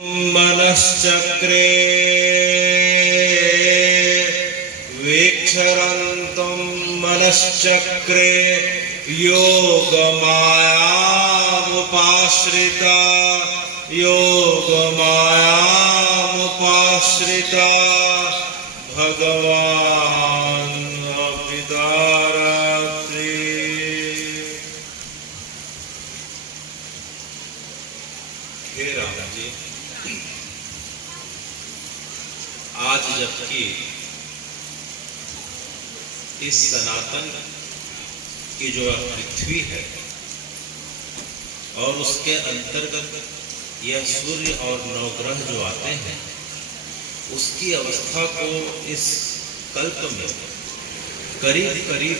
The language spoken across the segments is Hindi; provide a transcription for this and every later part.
मनश्चक्रे वीक्षरन्तं मनश्चक्रे योगमायामुपाश्रिता योगमायामुपाश्रिता भगवान् अपितारात्रि। हे राम जी, आज जबकि इस सनातन की जो पृथ्वी है और उसके अंतर्गत यह सूर्य और नवग्रह जो आते हैं, उसकी अवस्था को इस कल्प में करीब करीब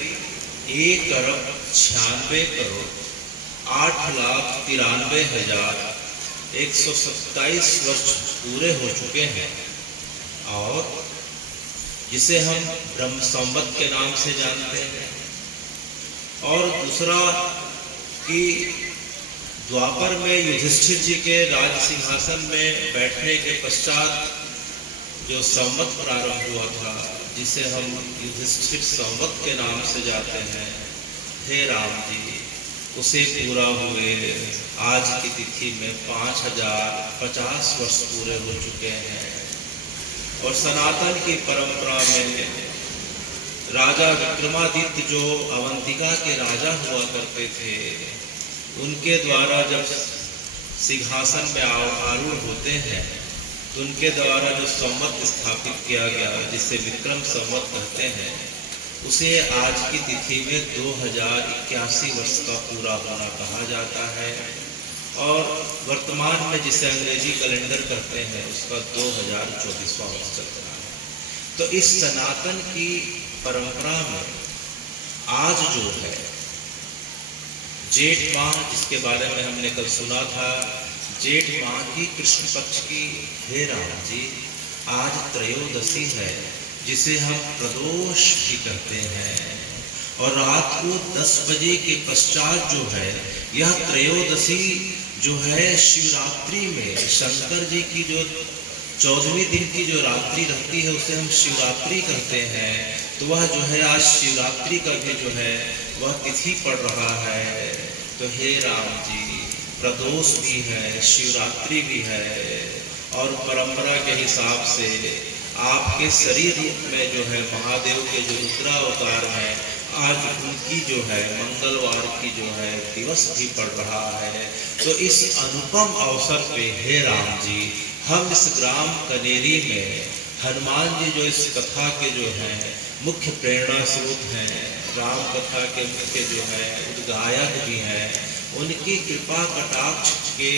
1,96,93,127 वर्ष पूरे हो चुके हैं और जिसे हम ब्रह्म संवत के नाम से जानते हैं। और दूसरा कि द्वापर में युधिष्ठिर जी के राज सिंहासन में बैठने के पश्चात जो संवत प्रारंभ हुआ था, जिसे हम युधिष्ठिर संवत के नाम से जानते हैं, हे राम जी, उसे पूरा हुए आज की तिथि में 5050 वर्ष पूरे हो चुके हैं। और सनातन की परंपरा में राजा विक्रमादित्य जो अवंतिका के राजा हुआ करते थे, उनके द्वारा जब सिंहासन में आरूढ़ होते हैं तो उनके द्वारा जो संवत स्थापित किया गया, जिसे विक्रम संवत कहते हैं, उसे आज की तिथि में 2081 वर्ष का पूरा होना कहा जाता है। और वर्तमान में जिसे अंग्रेजी कैलेंडर कहते हैं, उसका 2024वां वर्ष चल रहा है। तो इस सनातन की परंपरा में आज जो है जेठ माह, जिसके बारे में हमने कल सुना था, जेठ माह की कृष्ण पक्ष की, हे राम जी, आज त्रयोदशी है, जिसे हम प्रदोष भी कहते हैं। और रात को 10 बजे के पश्चात जो है, यह त्रयोदशी जो है शिवरात्रि में शंकर जी की जो 14वें दिन की जो रात्रि रहती है, उसे हम शिवरात्रि कहते हैं। तो वह जो है आज शिवरात्रि का भी जो है वह तिथि पड़ रहा है। तो हे राम जी, प्रदोष भी है, शिवरात्रि भी है। और परंपरा के हिसाब से आपके शरीर रूप में जो है महादेव के जो रुद्रावतार हैं, आज उनकी जो है मंगलवार की जो है दिवस भी पड़ रहा है। तो इस अनुपम अवसर पे हे राम जी, हम इस ग्राम कनेरी में हनुमान जी जो इस कथा के जो हैं मुख्य प्रेरणा स्रोत हैं, राम कथा के मुख्य जो है उद्गायक भी हैं, उनकी कृपा कटाक्ष के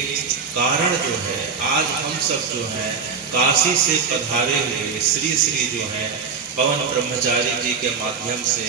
कारण जो है आज हम सब जो है काशी से पधारे हुए श्री श्री जो है पवन ब्रह्मचारी जी के माध्यम से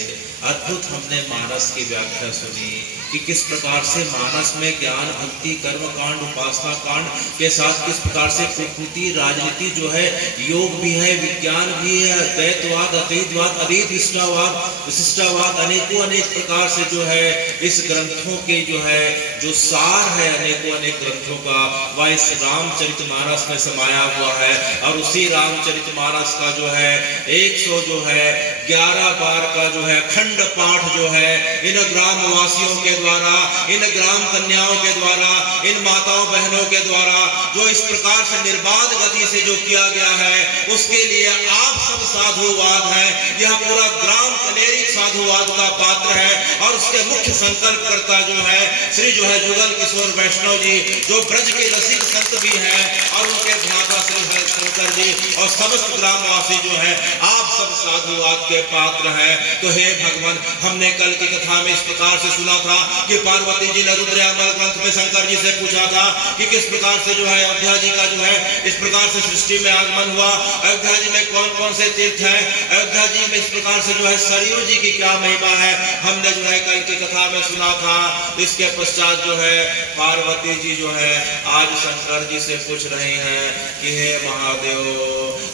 अद्भुत हमने मानस की व्याख्या सुनी कि किस प्रकार से मानस में ज्ञान, भक्ति, कर्म कांड, उपासना कांड के साथ किस प्रकार से प्रकृति, राजनीति जो है, योग भी है, विज्ञान भी है, द्वैतवाद, अद्वैतवाद, अद्वैतवाद, विशिष्टावाद, अनेकों अनेक प्रकार से जो है इस ग्रंथों के जो है जो सार है अनेकों अनेक ग्रंथों का, वह इस रामचरितमानस में समाया हुआ है। और उसी रामचरितमानस का जो है 111 बार का जो है खंड पाठ जो है इन ग्राम वासियों के द्वारा, इन ग्राम कन्याओं के द्वारा, इन माताओं बहनों के द्वारा जो इस प्रकार से निर्बाध गति से जो किया गया है, उसके लिए आप सब साधुवाद है। यह पूरा ग्राम कनेरी साधुवाद का पात्र है। और उसके मुख्य संकल्पकर्ता जो है श्री जो है जुगल किशोर वैष्णव जी, जो ब्रज के रसिक संत भी हैं, और उनके भ्राता श्री हरिशंकर जी और समस्त ग्रामवासी जो है आप सब साधुवाद के पात्र हैं। तो हे भगवान, हमने कल की कथा में इस प्रकार से सुना था कि पार्वती जी ने रुद्रयामल ग्रंथ में शंकर जी से पूछा था कि किस प्रकार से जो है अयोध्या जी का जो है इस प्रकार से सृष्टि में आगमन हुआ, अयोध्या जी में कौन कौन से तीर्थ है, अयोध्या जी में इस प्रकार से जो है सरयू जी की क्या महिमा है, हमने जो है कल की कथा में सुना था। इसके पश्चात जो है पार्वती जी जो है आज शंकर जी से पूछ रहे रही हैं कि हे महादेव,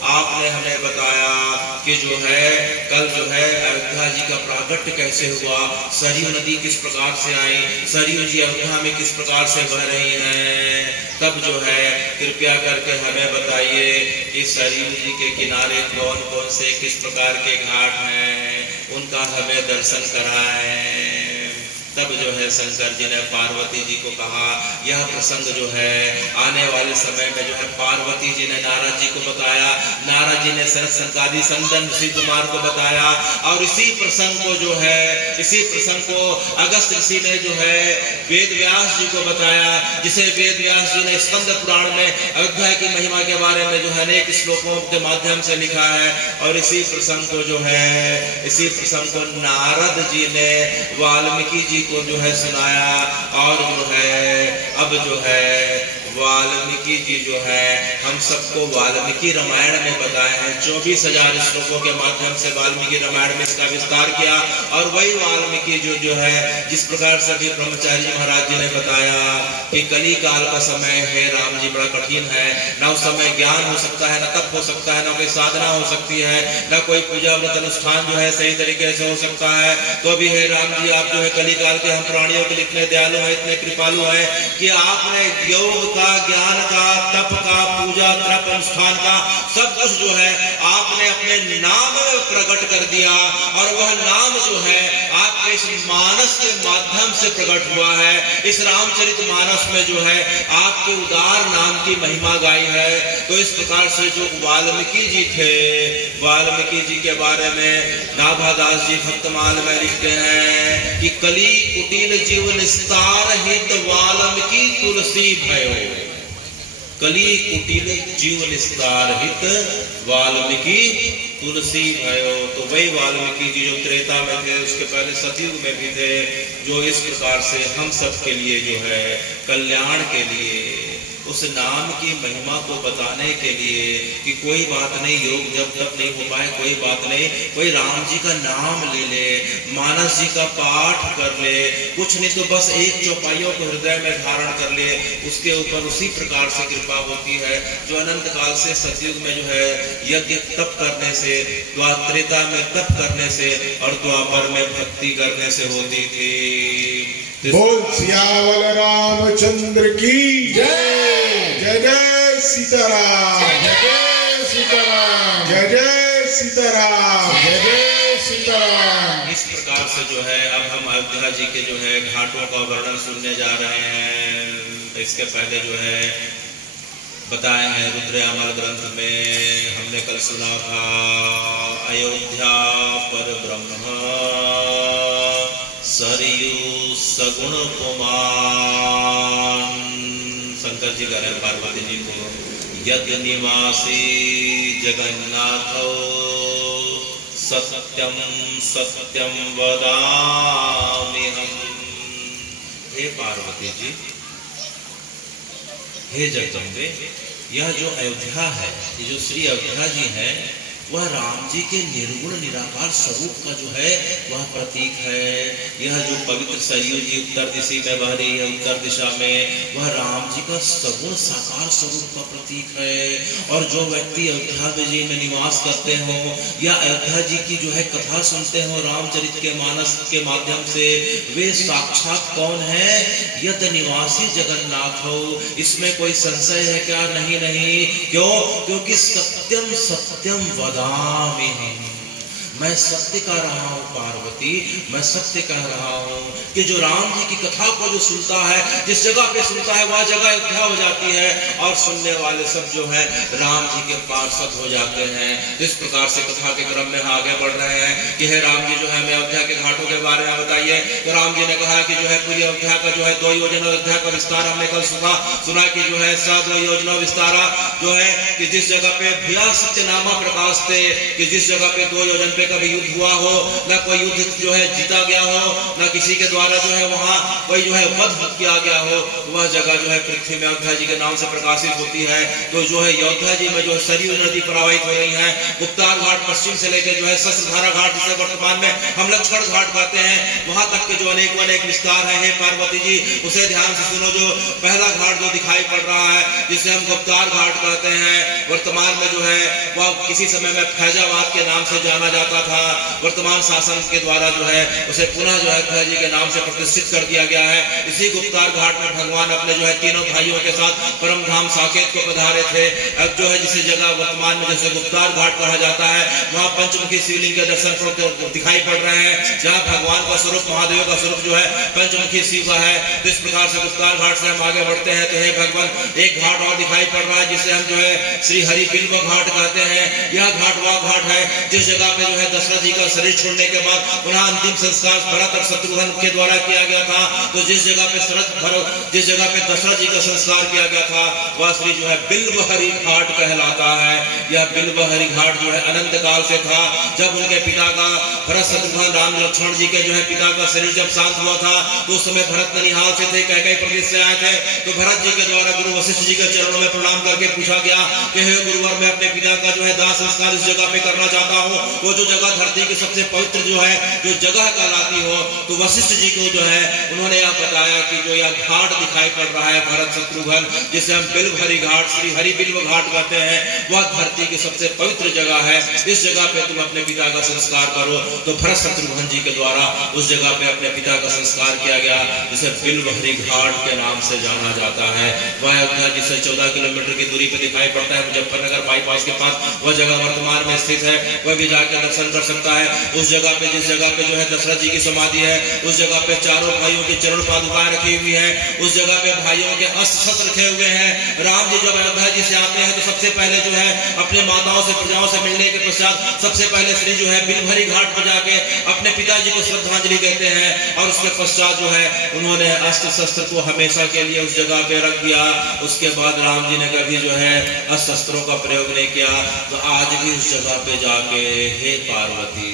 आपने हमें बताया कि जो है कल जो है अयोध्या जी का प्रागट्य कैसे हुआ, सरयू नदी किस प्रकार से आई, सरयू जी अयोध्या में किस प्रकार से बह रही हैं, तब जो है कृपया करके हमें बताइए कि सरयू जी के किनारे कौन कौन से किस प्रकार के घाट हैं, उनका हमें दर्शन कराएं। तब जो है शंकर जी ने पार्वती जी को कहा, यह प्रसंग जो है आने वाले समय में जो है पार्वती जी ने नारद जी को बताया, नारद जी ने सनत सनकादि संदन ऋषि कुमार को बताया, और इसी प्रसंग को जो है इसी प्रसंग को अगस्त ऋषि ने जो है वेद व्यास जी को बताया, जिसे वेद व्यास जी ने स्कंद पुराण में अयोध्या की महिमा के बारे में जो है अनेक श्लोकों के माध्यम से लिखा है। और इसी प्रसंग को जो है इसी प्रसंग को नारद जी ने वाल्मीकि जी को जो है सुनाया, और जो है अब जो है वाल्मीकि जी जो है हम सबको वाल्मीकि रामायण में बताए हैं। 24,000 श्लोकों के माध्यम से वाल्मीकि रामायण में इसका विस्तार किया, और वही वाल्मीकि जो है जिस प्रकार से भी ब्रह्मचारी महाराज जी ने बताया कि कली काल का समय है राम जी बड़ा कठिन है, न उस समय ज्ञान हो सकता है, न तप हो सकता है, न कोई साधना हो सकती है, न कोई पूजा व्रत अनुष्ठान जो है सही तरीके से हो सकता है। तो भी हे राम जी, आप जो है कली काल के हम प्राणियों के लिए इतने दयालु हैं, इतने कृपालु हैं कि आपने योग का, ज्ञान का, तप का, पूजा तप अनुष्ठान का सब कुछ जो है आपने अपने नाम में प्रकट कर दिया, और वह नाम जो है आपके इस मानस के माध्यम से प्रकट हुआ है। इस रामचरित मानस में जो है आपके उदार नाम की महिमा गाई है। तो इस प्रकार से जो वाल्मीकि जी थे, वाल्मीकि जी के बारे में नाभादास जी भक्तमाल में लिखते हैं कि कली कुटिल जीव निस्तार हित वाल्मीकि तुलसी भयो, कली कुटिल जीव निस्तार हित वाल्मीकि तुलसी भयो। तो वही वाल्मीकि जी जो त्रेता में थे, उसके पहले सतयुग में भी थे, जो इस प्रकार से हम सब के लिए जो है कल्याण के लिए उस नाम की महिमा को बताने के लिए कि कोई बात नहीं, योग जब तक नहीं हो पाए कोई बात नहीं, कोई राम जी का नाम ले ले, मानस जी का पाठ कर ले, कुछ नहीं तो बस एक चौपाइयों को हृदय में धारण कर ले, उसके ऊपर उसी प्रकार से कृपा होती है जो अनंत काल से सतयुग में जो है यज्ञ तप करने से, त्रेता में तप करने से और द्वापर में भक्ति करने से होती थी। बोल सियावल रामचंद्र की जय, जय जय सीताराम, जय जय सीताराम, जय जय सीताराम, जय जय सीताराम। इस प्रकार से जो है अब हम अयोध्या जी के जो है घाटों का वर्णन सुनने जा रहे हैं। इसके पहले जो है बताए हैं रुद्रयामल ग्रंथ में हमने कल सुना था, अयोध्या पर ब्रह्म सरयू सगुण कुमान। शंकर जी कह रहे हैं पार्वती जी को, यज्ञ निवासी जगन्नाथ सत्यम सत्यम वदामि हम। हे पार्वती जी, हे जगदम्बे, यह जो अयोध्या है, ये जो श्री अयोध्या जी है, वह राम जी के निर्गुण निराकार स्वरूप का जो है वह प्रतीक है। यह जो पवित्र सरयू जी उत्तर दिशा में बह रही है, उत्तर दिशा में, वह राम जी का सगुण साकार स्वरूप का प्रतीक है। और जो व्यक्ति अयोध्या जी में निवास करते हो या अयोध्या जी की जो है कथा सुनते हो रामचरित के मानस के माध्यम से, वे साक्षात कौन है? यद निवासी जगन्नाथ हो। इसमें कोई संशय है क्या? नहीं नहीं। क्यों? क्योंकि सत्यम सत्यम वदामि हम, मैं सत्य कह रहा हूँ पार्वती, मैं सत्य कह रहा हूँ कि जो राम जी की कथा को जो सुनता है, जिस जगह पे सुनता है वह जगह अयोध्या हो जाती है, और सुनने वाले सब जो है राम जी के पार्षद हो जाते हैं। इस प्रकार से कथा के क्रम में आगे बढ़ रहे हैं कि हे राम जी जो है हमें अयोध्या के घाटों के बारे में बताइए। तो राम जी ने कहा कि जो है पूरी अयोध्या का जो है 2 योजना अयोध्या का विस्तार हमने कल सुना कि जो है 2 योजना विस्तारा जो है कि जिस जगह पे भया सत्यनामा प्रकाश थे, कि जिस जगह पे 2 योजन पे में कभी युद्ध हुआ हो, न कोई युद्ध जो है जीता गया हो, न किसी के द्वारा जो है वहाँ कोई जो है वध किया गया हो, वह जगह जो है पृथ्वी में अयोध्या जी के नाम से प्रकाशित होती है। तो जो है अयोध्या जी में जो है सरयू नदी प्रवाहित हो रही है। गुप्तार घाट पश्चिम से लेकर जो है शस्त्रधारा घाट, जिसे वर्तमान में हम लक्ष्मण घाट कहते हैं, वहां तक के जो अनेक विस्तार है। हे पार्वती जी, उसे ध्यान से सुनो। जो पहला घाट जो दिखाई पड़ रहा है, जिसे हम गुप्तार घाट कहते हैं, वर्तमान में जो है वह किसी समय में फैजाबाद के नाम से जाना जाता था। वर्तमान शासन के द्वारा जो है उसे पुनः जो है अयोध्या जी के नाम से प्रतिष्ठित कर दिया गया है। इसी गुप्तार घाट में भगवान अपने जो है तीनों भाइयों के साथ परम धाम साकेत को पधारे थे। अब जो है जिसे जगह वर्तमान में जैसे गुप्तार घाट कहा जाता है, वहाँ पंचमुखी शिवलिंग के दर्शन दिखाई पड़ रहे हैं, जहाँ भगवान का स्वरूप, महादेव का स्वरूप जो है पंचमुखी शिव का है। तो इस प्रकार से गुप्तार घाट से हम आगे बढ़ते हैं तो हे भगवान, एक घाट और दिखाई पड़ रहा है जिसे हम जो है श्री हरि बिल्व घाट कहते हैं। यह घाट वह घाट है जिस जगह पे जो है दशरथ जी का शरीर छोड़ने के बाद पुनः अंतिम संस्कार भरत और शत्रुघ्न के द्वारा किया गया था। तो जिस जगह पे दशरथ जी का संस्कार किया गया था, वह श्री जो है बिल्व हरि घाट कहलाता है। यह बिल्व हरि घाट जो है अनंत काल से था। जब उनके पिता का भरत शत्रुघ्न राम लक्ष्मण जी के जो है पिता का शरीर जब शांत हुआ था, तो उस समय भरत ननिहाल से थे, कैकेयी प्रदेश से आए थे। तो भरत जी के द्वारा गुरु वशिष्ठ जी के चरणों में प्रणाम करके पूछा गया कि हे गुरुवर, मैं अपने पिता का जो है दाह संस्कार इस जगह पे करना चाहता हूँ। वो जो जगह धरती की सबसे पवित्र जो है जो जगह कहलाती हो, तो वशिष्ठ जी को जो है उन्होंने यह बताया कि जो यह घाट दिखाई पड़ रहा है भरत शत्रुघ्न, जिसे हम बिल्व हरि घाट, श्री हरि बिल्व घाट कहते हैं, वह धरती की सबसे पवित्र जगह है। इस जगह पे तुम अपने पिता का संस्कार करो। तो भरत शत्रुघ्न जी के द्वारा उस जगह पे अपने पिता का संस्कार किया गया, जिसे बिल्व हरि घाट के नाम से जाना जाता है। वह अयोध्या जिसे 14 किलोमीटर की दूरी पे दिखाई पड़ता है, मुजफ्फरनगर बाईपास के पास वह जगह वर्तमान में स्थित है। वह भी जाकर दर्शन कर सकता है। उस जगह पे, जिस जगह पे जो है दशरथ जी की समाधि है, उस जगह पे चारों भाइयों की चरण पादुकाएं रखी हुई है। उस जगह पे भाइयों के अस्त्र शस्त्र रखे हुए हैं। राम जी जब अयोध्या जी से आते हैं तो सबसे पहले जो है अपने माताओं से, प्रजाओं से मिलने के पश्चात सबसे पहले श्री जो है बिल्व हरि घाट पर जाके अपने पिताजी को श्रद्धांजलि देते हैं। और उसके पश्चात जो है उन्होंने अस्त्र शस्त्र को हमेशा के लिए उस जगह पे रख दिया। उसके बाद राम जी ने कभी जो है अस्त्र शस्त्रों का प्रयोग नहीं किया। तो आज भी उस जगह पे जाके हे पार्वती,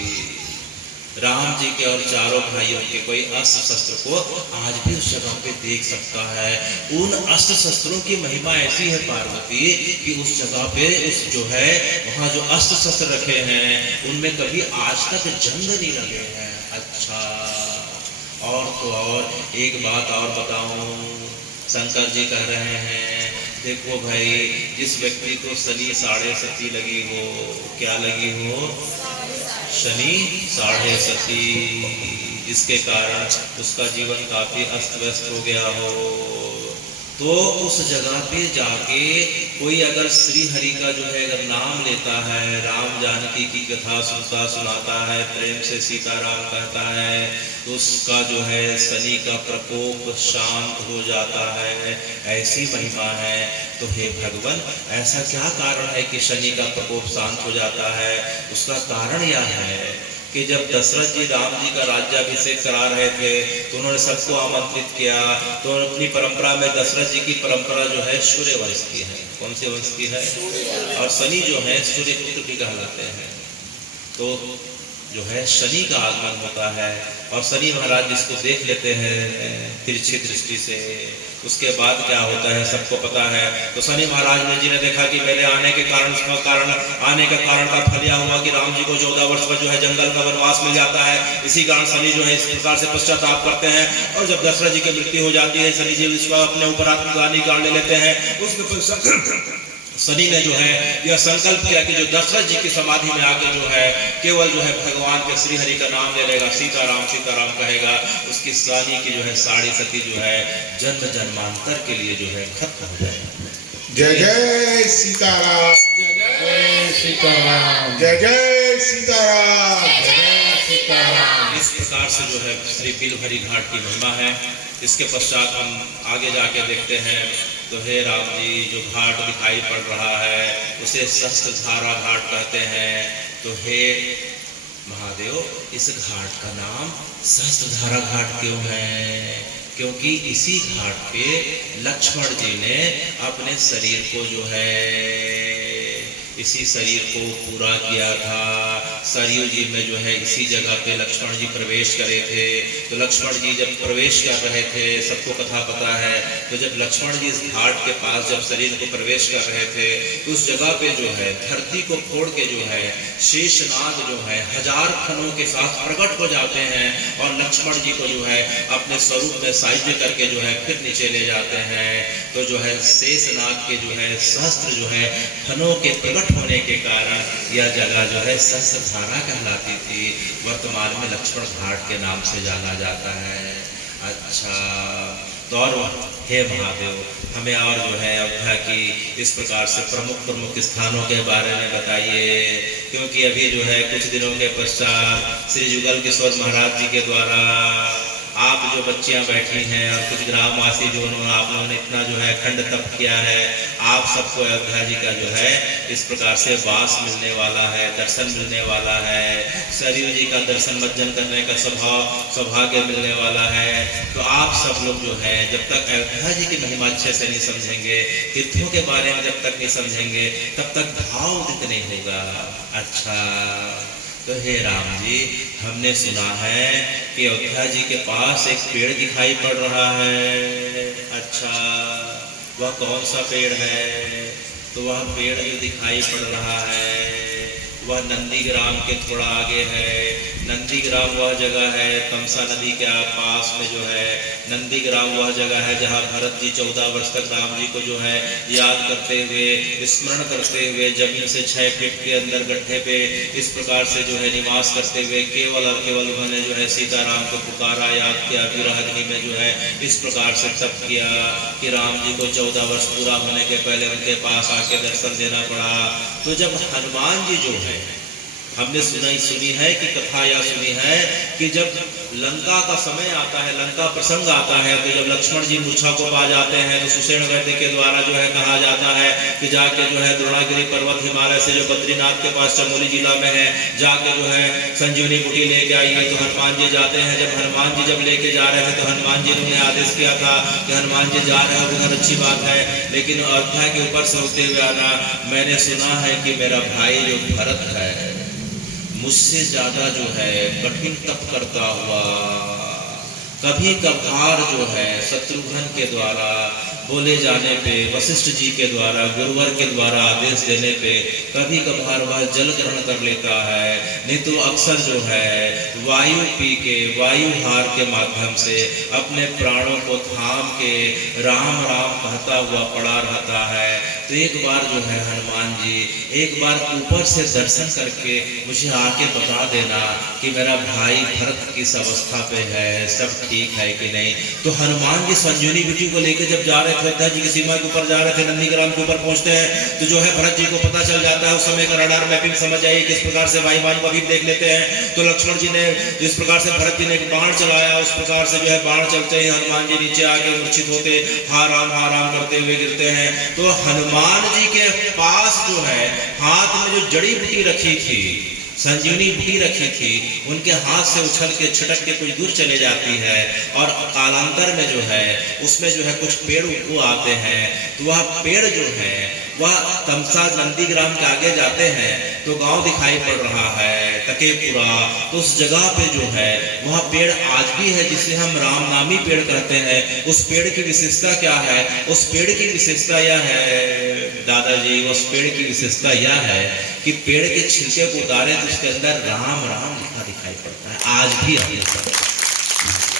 राम जी के और चारों भाइयों के कोई अस्त्र शस्त्र को आज भी उस जगह पे देख सकता है। उन अस्त्र शस्त्रों की महिमा ऐसी है पार्वती कि उस जगह पे उस जो है वहाँ जो अस्त्र शस्त्र रखे हैं उनमें कभी आज तक जंग नहीं लगे हैं। अच्छा, और तो और एक बात और बताऊं, शंकर जी कह रहे हैं, देखो भाई, जिस व्यक्ति को शनि 7.5 लगी हो, क्या लगी हो? शनि 7.5, जिसके कारण उसका जीवन काफी अस्त व्यस्त हो गया हो, तो उस जगह पे जाके कोई अगर श्री हरि का जो है अगर नाम लेता है, राम जानकी की कथा सुनता सुनाता है, प्रेम से सीताराम कहता है, तो उसका जो है शनि का प्रकोप शांत हो जाता है। ऐसी महिमा है। तो हे भगवान, ऐसा क्या कारण है कि शनि का प्रकोप शांत हो जाता है? उसका कारण यह है कि जब दशरथ जी राम जी का राज्याभिषेक करा रहे थे तो उन्होंने सबको आमंत्रित किया। तो अपनी परंपरा में दशरथ जी की परंपरा जो है सूर्य वंश की है। कौन से वंश की है? और शनि जो है सूर्य पुत्र भी कहलाते हैं। तो जो है शनि का आगमन होता है और शनि महाराज जिसको देख लेते हैं तिरछी दृष्टि से, उसके बाद क्या होता है सबको पता है। तो शनि महाराज ने जी ने देखा कि मेरे आने के कारण, उसका कारण, आने का कारण का फल यह हुआ कि राम जी को 14 वर्ष पर जो है जंगल का वनवास मिल जाता है। इसी कारण शनि जो है इस प्रकार से पश्चाताप करते हैं। और जब दशरथ जी की मृत्यु हो जाती है, शनि जी इसको अपने ऊपर आत्मग्लानि काढ़ ले लेते हैं। उसके शनि ने जो है यह संकल्प किया कि जो दशरथ जी की समाधि में आकर जो है केवल जो है भगवान के श्री हरि का नाम ले लेगा, सीताराम सीताराम कहेगा, उसकी शनि की जो है 7.5 जो है जन्म जन्मांतर के लिए जो है खत्म हो जाएगा। जय जय सीताराम, जय सीताराम, जय जय सीताराम, जय सीताराम। इस प्रकार से जो है श्री बिल्व हरि घाट की महिमा है। इसके पश्चात हम आगे जाके देखते हैं तो हे राम जी, जो घाट दिखाई पड़ रहा है उसे शस्त्रधारा घाट कहते हैं। तो हे महादेव, इस घाट का नाम शस्त्रधारा घाट क्यों है? क्योंकि इसी घाट पे लक्ष्मण जी ने अपने शरीर को जो है, इसी शरीर को पूरा किया था। सरयू जी में जो है इसी जगह पे लक्ष्मण जी प्रवेश करे थे। तो लक्ष्मण जी जब प्रवेश कर रहे थे, सबको कथा पता है, तो जब लक्ष्मण जी इस घाट के पास जब शरीर को प्रवेश कर रहे थे तो उस जगह पे जो है धरती को फोड़ के जो है शेषनाग जो है 1000 खनों के साथ प्रकट हो जाते हैं और लक्ष्मण जी को जो है अपने स्वरूप में साहित्य करके जो है फिर नीचे ले जाते हैं। तो जो है शेषनाग के जो है सहस्त्र जो है खनों के प्रकट होने के कारण यह जगह जो है सहस्त्रधारा कहलाती थी। वर्तमान में लक्ष्मण घाट के नाम से जाना जाता है। अच्छा, तो और हे महादेव, हमें और जो है अयोध्या की इस प्रकार से प्रमुख स्थानों के बारे में बताइए, क्योंकि अभी जो है कुछ दिनों के पश्चात श्री जुगल किशोर महाराज जी के द्वारा आप जो बच्चियां बैठी हैं और कुछ ग्रामवासी जो आप लोगों ने इतना जो है अखंड तप किया है, आप सबको अयोध्या जी का जो है इस प्रकार से वास मिलने वाला है, दर्शन मिलने वाला है, सरयू जी का दर्शन मज्जन करने का सौभाग्य मिलने वाला है। तो आप सब लोग जो है जब तक अयोध्या जी की महिमा अच्छे से नहीं समझेंगे, तीर्थों के बारे में जब तक नहीं समझेंगे, तब तक भाव उदित नहीं होगा। अच्छा, तो हे राम जी, हमने सुना है कि अयोध्या जी के पास एक पेड़ दिखाई पड़ रहा है। अच्छा, वह कौन सा पेड़ है? तो वह पेड़ जो दिखाई पड़ रहा है वह नंदीग्राम के थोड़ा आगे है। नंदीग्राम वह जगह है तमसा नदी के पास में जो है नंदीग्राम वह जगह है जहाँ भरत जी 14 वर्ष तक राम जी को जो है याद करते हुए, स्मरण करते हुए जमीन से 6 फीट के अंदर गड्ढे पे इस प्रकार से जो है निवास करते हुए केवल और केवल उन्होंने जो है सीताराम को पुकारा, याद किया, विरह अग्नि में जो है इस प्रकार से तप किया कि राम जी को 14 वर्ष पूरा होने के पहले उनके पास आके दर्शन देना पड़ा। तो जब हनुमान जी जो है, हमने सुनी है कि कथा या सुनी है कि जब लंका का समय आता है, लंका प्रसंग आता है, तो जब लक्ष्मण जी मूर्छा को पा जाते हैं तो सुषेण वैद्य के द्वारा जो है कहा जाता है कि जाके जो है द्रोणागिरी पर्वत हिमालय से जो बद्रीनाथ के पास चमोली जिला में है, जाके जो है संजीवनी बूटी लेके आइए। तो हनुमान जी जाते हैं। जब हनुमान जी जब लेके जा रहे थे तो हनुमान जी ने आदेश किया था कि हनुमान जी जा रहे हैं, बहुत अच्छी बात है, लेकिन अयोध्या के ऊपर से होते हुए आना, मैंने सुना है कि मेरा भाई जो भरत है मुझसे ज्यादा जो है कठिन तप करता हुआ कभी कभार जो है शत्रुघ्न के द्वारा बोले जाने पे, वशिष्ठ जी के द्वारा, गुरुवर के द्वारा आदेश देने पे कभी कभार वह जल ग्रहण कर लेता है, नहीं तो अक्सर जो है वायु पी के, वायु हार के माध्यम से अपने प्राणों को थाम के राम राम कहता हुआ पड़ा रहता है। तो एक बार जो है हनुमान जी एक बार ऊपर से दर्शन करके मुझे आके बता देना कि मेरा भाई भरत किस अवस्था पे है, सब ठीक है कि नहीं। तो हनुमान जी संजीवनी बूटी को लेकर जब जा रहे थे, अयोध्या जी की सीमा के ऊपर जा रहे थे, नंदीग्राम के ऊपर पहुंचते हैं तो जो है भरत जी को पता चल जाता है। उस समय का रडार मैपिंग समझ आइए किस प्रकार से वायुमान को अभी देख लेते हैं। तो लक्ष्मण जी ने जिस प्रकार से भरत जी ने एक बाण चलाया, उस प्रकार से जो है बाण चलते ही हनुमान जी नीचे आके मूर्छित होते हा राम करते हुए गिरते हैं। तो हनुमान जी के पास जो है हाथ में जो जड़ी बूटी रखी थी, संजीवनी बूटी रखी थी, उनके हाथ से उछल के छिटक के कुछ दूर चले जाती है और कालांतर में जो है उसमें जो है कुछ पेड़ उग आते हैं। तो वह पेड़ जो है वह तमसा नंदीग्राम के आगे जाते हैं तो गांव दिखाई पड़ रहा है तकेपुरा। तो उस जगह पे जो है वह पेड़ आज भी है जिसे हम राम नामी पेड़ कहते हैं। उस पेड़ की विशेषता क्या है? उस पेड़ की विशेषता यह है दादाजी, उस पेड़ की विशेषता यह है कि पेड़ के छिलके को उतारे तो उसके अंदर राम राम लिखा दिखाई पड़ता है आज भी।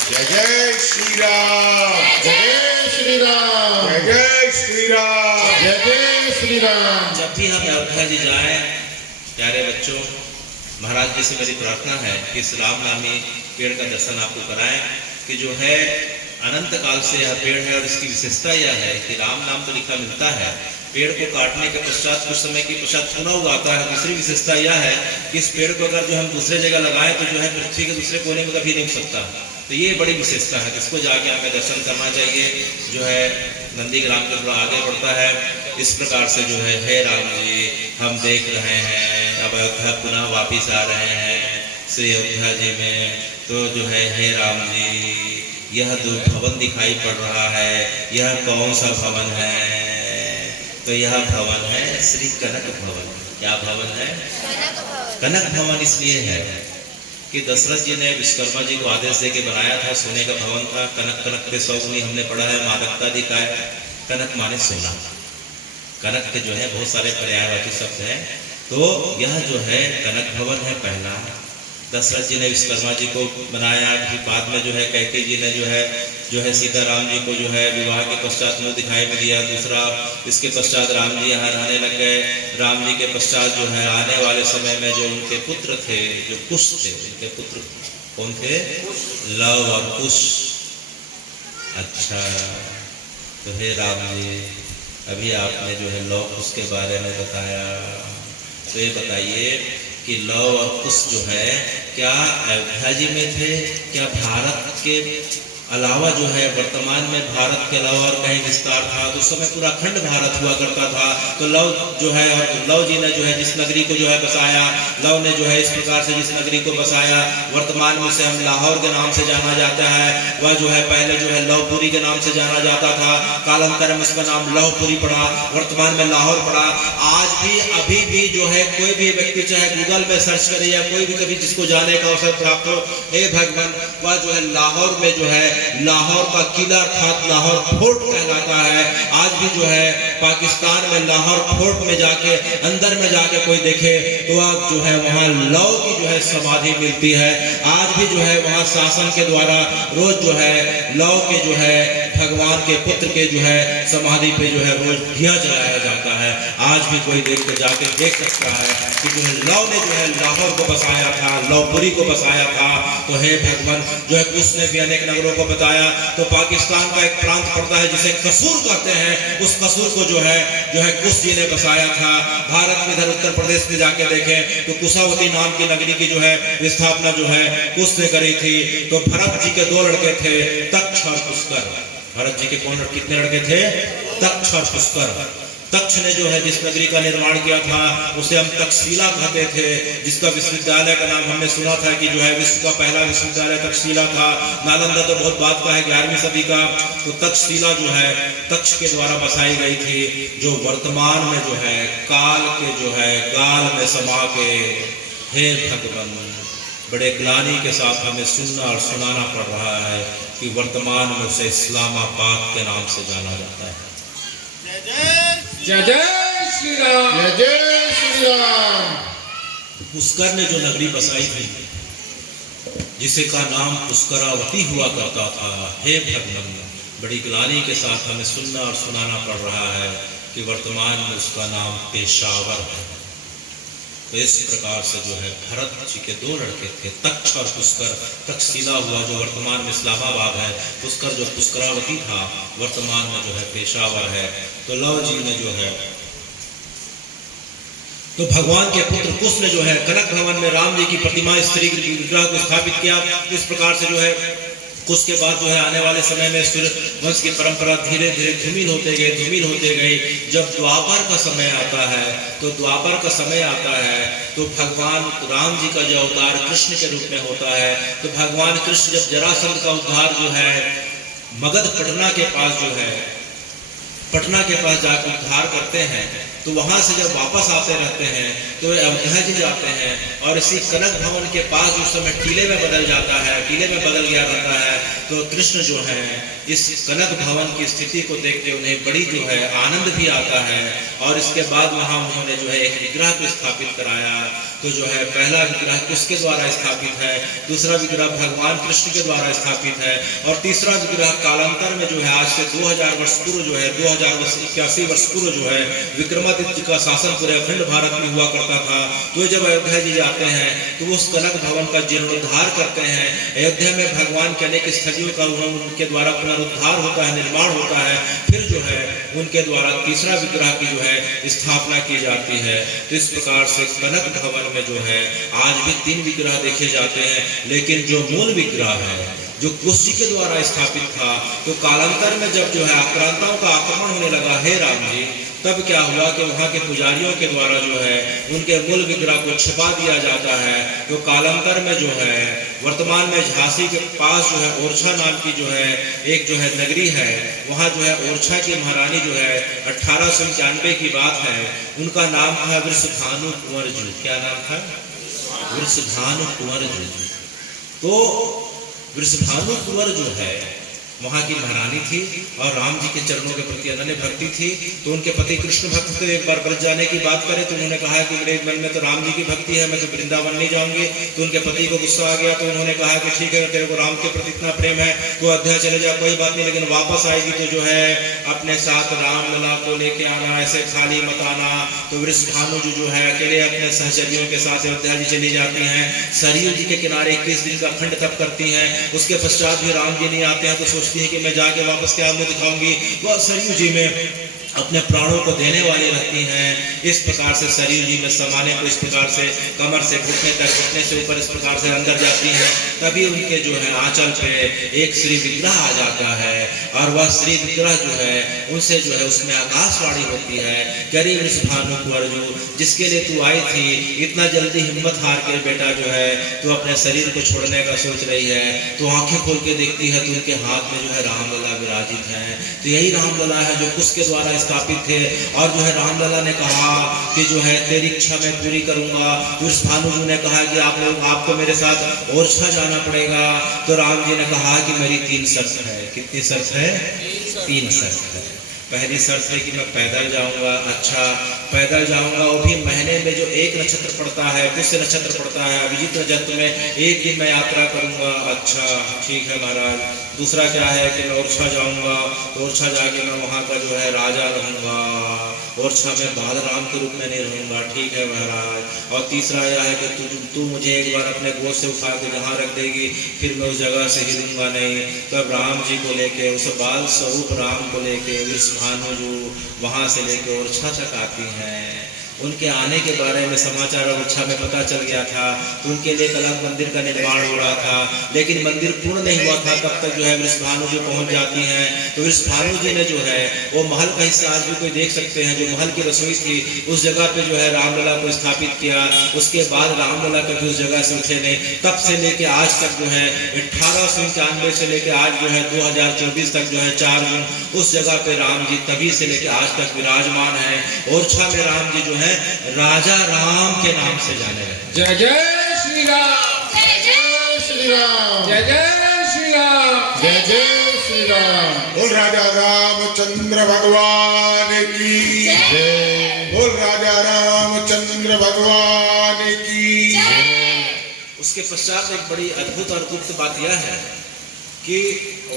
जय जय श्री राम, जय श्री राम, जय जय श्री राम, जय जय श्री राम। जब भी हम अयोध्या जी जाएं, प्यारे बच्चों, महाराज जी से मेरी प्रार्थना है कि इस राम नामी पेड़ का दर्शन आपको कराएं कि जो है अनंत काल से यह पेड़ है और इसकी विशेषता यह है कि राम नाम तो लिखा मिलता है, पेड़ को काटने के पश्चात कुछ समय के पश्चात पुनः उगाता है। दूसरी विशेषता यह है कि इस पेड़ को अगर जो हम दूसरे जगह लगाएं तो जो है पृथ्वी के दूसरे कोने में कभी नहीं हो सकता। तो ये बड़ी विशेषता है, इसको जाके हमें दर्शन करना चाहिए। जो है नंदीग्राम के थोड़ा आगे बढ़ता है। इस प्रकार से जो है हे राम जी, हम देख रहे हैं अब अयोध्या पुनः वापिस आ रहे हैं श्री अयोध्या जी में। तो जो है हे राम जी, यह जो भवन दिखाई पड़ रहा है, यह कौन सा भवन है? तो यह भवन है श्री कनक भवन। क्या भवन है? कनक भवन इसलिए है कि दशरथ जी ने विश्वकर्मा जी को आदेश दे के बनाया था, सोने का भवन था। कनक कनक के सौगुनी हमने पढ़ा है, मादकता दिखाए। कनक माने सोना। कनक के जो है बहुत सारे पर्यायवाची शब्द हैं। तो यह जो है कनक भवन है पहला। दशरथ जी ने विश्वकर्मा जी को बनाया, फिर बाद में जो है कैकेयी जी ने जो है सीताराम जी को जो है विवाह के पश्चात मुँह दिखाई में दिया। दूसरा, इसके पश्चात राम जी यहाँ रहने लग गए। राम जी के पश्चात जो है आने वाले समय में जो उनके पुत्र थे, जो कुश थे, उनके पुत्र कौन थे? लव और कुश। अच्छा, तो हे राम जी, अभी आपने जो है लव कुश के बारे में बताया, तो ये बताइए कि लव और कुश जो है क्या अयोध्या जी में थे? क्या भारत के अलावा जो है वर्तमान में भारत के अलावा और कहीं विस्तार था? तो उस समय पूरा खंड भारत हुआ करता था। तो लव जो है, और लव जी ने जो है जिस नगरी को जो है बसाया, लव ने जो है इस प्रकार से जिस नगरी को बसाया, वर्तमान में उसे हम लाहौर के नाम से जाना जाता है। वह जो है पहले जो है लवपुरी के नाम से जाना जाता था। कालांतर में उसका नाम लवपुरी पड़ा, वर्तमान में लाहौर पड़ा। आज भी अभी भी जो है कोई भी व्यक्ति चाहे गूगल में सर्च करे या कोई भी कभी जिसको जाने का अवसर प्राप्त हो, हे भगवान, वह जो है लाहौर में जो है लाहौर का किला अर्थात लाहौर फोर्ट कहलाता है। आज भी जो है पाकिस्तान में लाहौर फोर्ट में जाके अंदर में जाके कोई देखे तो अब जो है वहाँ लव की जो है समाधि मिलती है। आज भी जो है वहाँ शासन के द्वारा रोज जो है लव के जो है भगवान के पुत्र के जो है समाधि पे जो है रोज दिया जलाया जाता है। आज भी कोई देख के जाके देख सकता है कि जो है लव ने जो है लाहौर को बसाया था, लवपुरी को बसाया था। तो हे भगवान, जो है उसने भी अनेक नगरों को बताया। तो पाकिस्तान का एक प्रांत पड़ता है जिसे कसूर कहते हैं, उस कसूर को जो है कुश जी ने बसाया था। भारत में इधर उत्तर प्रदेश में जाके देखें तो कुशावती नाम की नगरी की जो है स्थापना जो है कुश ने करी थी। तो भरत जी के दो लड़के थे, तक्ष और पुष्कर। भरत जी के कितने लड़के थे? तक्ष और पुष्कर। तक्ष ने जो है जिस नगरी का निर्माण किया था उसे हम तक्षशिला कहते थे, जिसका विश्वविद्यालय का नाम हमने सुना था कि जो है विश्व का पहला विश्वविद्यालय तक्षशिला था। नालंदा तो बहुत बाद का है, 11वीं सदी का। तो तक्षशिला जो है तक्ष के द्वारा बसाई गई थी, जो वर्तमान में जो है काल के जो है गाल में समा के, हे भगवान, बड़े ग्लानि के साथ हमें सुनना और सुनाना पड़ रहा है कि वर्तमान में उसे इस्लामाबाद के नाम से जाना जाता है। जय जय श्री राम, जय जय श्री राम। पुष्कर ने जो नगरी बसाई थी, जिसे का नाम पुष्करावती हुआ करता था, हे भगवान, बड़ी ग्लानि के साथ हमें सुनना और सुनाना पड़ रहा है कि वर्तमान में उसका नाम पेशावर है। तो इस प्रकार से जो है भरत जी के दो लड़के थे, तक्ष और पुष्कर। तक्षशिला हुआ जो वर्तमान में इस्लामाबाद है, पुष्कर जो पुष्करावती था वर्तमान में जो है पेशावर है। तो लव जी ने जो है तो भगवान के पुत्र कुश ने जो है कनक भवन में राम जी की प्रतिमा स्त्री विग्रह को स्थापित किया। इस प्रकार से जो है कुश के बाद जो है आने वाले समय में सूर्य वंश की परंपरा धीरे धीरे धूमिल होते गई। जब द्वापर का समय आता है तो भगवान राम जी का जो अवतार कृष्ण के रूप में होता है। तो भगवान कृष्ण जब जरासंध का उद्धार जो है मगध पटना के पास जाकर उद्धार करते हैं, तो वहां से जब वापस आते रहते हैं तो अयोध्या जी जाते हैं और इसी कनक भवन के पास उस समय टीले में बदल गया रहता है। तो कृष्ण जो है इस कनक भवन की स्थिति को देख के उन्हें बड़ी जो है आनंद भी आता है। और इसके बाद वहां उन्होंने जो है एक विग्रह को स्थापित कराया। तो जो है पहला विग्रह किसके द्वारा स्थापित है, दूसरा विग्रह भगवान कृष्ण के द्वारा स्थापित है, और तीसरा विग्रह कालांतर में जो है आज से 2000 वर्ष पूर्व जो है 2081 वर्ष पूर्व जो है विक्रमादित्य का शासन पूरे अखंड भारत में हुआ करता था। तो जब अयोध्या जी जाते हैं तो वो उस कनक भवन का जीर्णोद्धार करते हैं। अयोध्या में भगवान के अनेक स्थलियों का उनके द्वारा पुनरुद्धार होता है, निर्माण होता है। फिर जो है उनके द्वारा तीसरा विग्रह की जो है स्थापना की जाती है। तो इस प्रकार से कनक भवन में जो है आज भी 3 विग्रह देखे जाते हैं, लेकिन जो मूल विग्रह है जो कुश जी के द्वारा स्थापित था, तो कालांतर में जब जो है आक्रांताओं का आक्रमण होने लगा, हे राम जी, तब क्या हुआ कि वहाँ के पुजारियों के द्वारा जो है उनके मूल विग्रह को छिपा दिया जाता है। तो कालांतर में जो है वर्तमान में झांसी के पास जो है ओरछा नाम की जो है एक जो है नगरी है, वहाँ जो है ओरछा की महारानी जो है 1891 की बात है, उनका नाम था वृषभानु कुंवर जी। क्या नाम था? वृषभानु कुंवर जी। तो वृषभानु कुंवर जो है वहाँ की महारानी थी और राम जी के चरणों के प्रति अनन्य भक्ति थी। तो उनके पति कृष्ण भक्त थे। एक बार ब्रज जाने की बात करें तो उन्होंने कहा कि मेरे मन में तो राम जी की भक्ति है, मैं तो वृंदावन नहीं जाऊंगी। तो उनके पति को गुस्सा आ गया। तो उन्होंने कहा कि ठीक है, तेरे को राम के प्रति इतना प्रेम है तो अयोध्या चले जा, कोई बात नहीं, लेकिन वापस आएगी तो जो है अपने साथ राम लला को लेके आना, ऐसे खाली मत आना। तो वृषभानु जी जो है अकेले अपने सहचर्यों के साथ अयोध्या जी चली जाती हैं। सरयू जी के किनारे 21 दिन का खंड तप करती हैं। उसके पश्चात भी राम जी नहीं आते हैं। तो सोचती है कि मैं जाके वापस क्या मुंह दिखाऊंगी। वह सरयू जी में अपने प्राणों को देने वाली रहती हैं। इस प्रकार से सरयू जी में समाने को इस प्रकार से कमर से घुटने तक, घुटने से ऊपर इस प्रकार से अंदर जाती हैं। तभी उनके जो है आंचल पे एक श्री विग्रह आ जाता है और वह श्री विग्रह जो है उनसे जो है उसमें आकाशवाणी होती है, करी वृषभानु कुंवर जो जिसके लिए तू आई थी, इतना जल्दी हिम्मत हार के बेटा जो है तू अपने शरीर को छोड़ने का सोच रही है। तो आंखें खोल के देखती है तो उनके हाथ में जो है रामलला विराजित है। तो यही रामलला है जो कुश के द्वारा स्थापित थे। और जो है रामलला ने कहा कि जो है तेरी इच्छा मैं पूरी करूंगा। वृषभानु जी ने कहा कि आप लोग आपको मेरे साथ ओरछा जाना पड़ेगा। तो राम जी ने कहा कि मेरी 3 शर्त है। कितनी शर्त है? 3 शर्त है। पहली शर्त है कि मैं पैदल जाऊंगा। अच्छा, पैदल जाऊंगा, वो भी महीने में जो एक नक्षत्र पड़ता है, दूसरे नक्षत्र पड़ता है, अभिजीत नक्षत्र में एक दिन मैं यात्रा करूंगा। अच्छा ठीक है महाराज। दूसरा क्या है कि मैं ओरछा जाऊंगा, ओरछा जाके मैं वहाँ का जो है राजा रहूंगा। ओरछा में बालराम के रूप में नहीं रहूंगा। ठीक है महाराज। और तीसरा यह है कि तू मुझे एक बार अपने गोद से उठा के जहाँ रख देगी, फिर मैं उस जगह से हिलूंगा नहीं। तब राम जी को लेके, उस बाल स्वरूप राम को लेके वृषभानु जी वहाँ से लेके ओरछा तक आती हैं। उनके आने के बारे में समाचार ओरछा में पता चल गया था। तो उनके लिए एक अलग मंदिर का निर्माण हो रहा था, लेकिन मंदिर पूर्ण नहीं हुआ था। तब तक जो है वृषभानु जी पहुंच जाती हैं। तो वृषभानु जी ने जो है वो महल का हिस्सा आज भी कोई देख सकते हैं, जो महल की रसोई थी उस जगह पे जो है रामलला को स्थापित किया। उसके बाद रामलला कभी उस जगह से उठे नहीं। तब से लेके आज तक जो है 1891 से लेके आज जो है 2024 तक जो है 4 दिन उस जगह पे राम जी तभी से लेके आज तक विराजमान है। ओरछा में राम जी जो है राजा राम के नाम से जाने गए। जय जय श्री राम, जय जय श्री राम, जय जय श्री राम, जय जय श्री राम। बोल राजा रामचंद्र भगवान की जय। बोल राजा रामचंद्र भगवान की जय। उसके पश्चात एक बड़ी अद्भुत और गुप्त बात यह है कि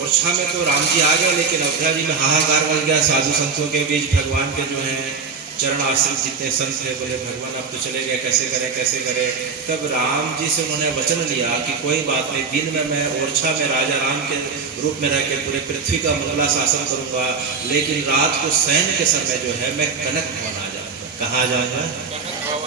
ओरछा में तो राम जी आ गए, लेकिन अयोध्या जी में हाहाकार बढ़ गया। साधु संतों के बीच भगवान के जो है चरण आश्रित जितने संत थे बोले भगवान अब तो चले गए, कैसे करें कैसे करें। तब राम जी से उन्होंने वचन लिया कि कोई बात नहीं, दिन में मैं ओरछा में राजा राम के रूप में रह के पूरे पृथ्वी का मंगला शासन करूंगा, लेकिन रात को शयन के समय जो है मैं कनक भवन आ जाऊंगा। कहाँ आ जाऊंगा?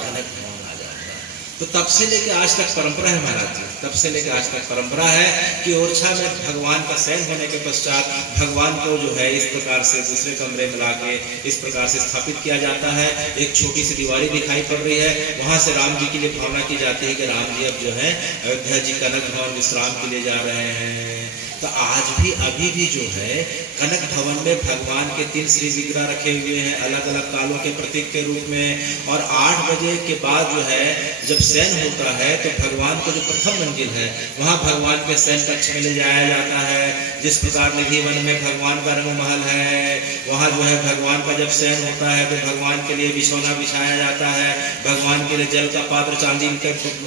कनक भवन आ जाऊंगा। तो तब से लेके आज तक परंपरा है महाराज जी, तब से लेकर आज तक परंपरा है कि ओरछा में भगवान का शयन होने के पश्चात भगवान को जो है इस प्रकार से दूसरे कमरे में लाके इस प्रकार से स्थापित किया जाता है। एक छोटी सी दीवारी दिखाई पड़ रही है, वहां से राम जी के लिए भावना की जाती है कि राम जी अब जो है अयोध्या जी कनक भवन विश्राम के लिए जा रहे हैं। तो आज भी अभी भी जो है कनक भवन में भगवान के 3 श्री विग्रह रखे हुए हैं अलग अलग कालों के प्रतीक के रूप में। और 8 बजे के बाद जो है जब शयन होता है तो भगवान को जो प्रथम मंजिल है वहाँ भगवान के शयन कक्ष में ले जाया जाता है। जिस प्रकार निधि वन में भगवान का रंग महल है, वहाँ जो है भगवान का जब शयन होता है तो भगवान के लिए बिछौना बिछाया जाता है, भगवान के लिए जल का पात्र चांदी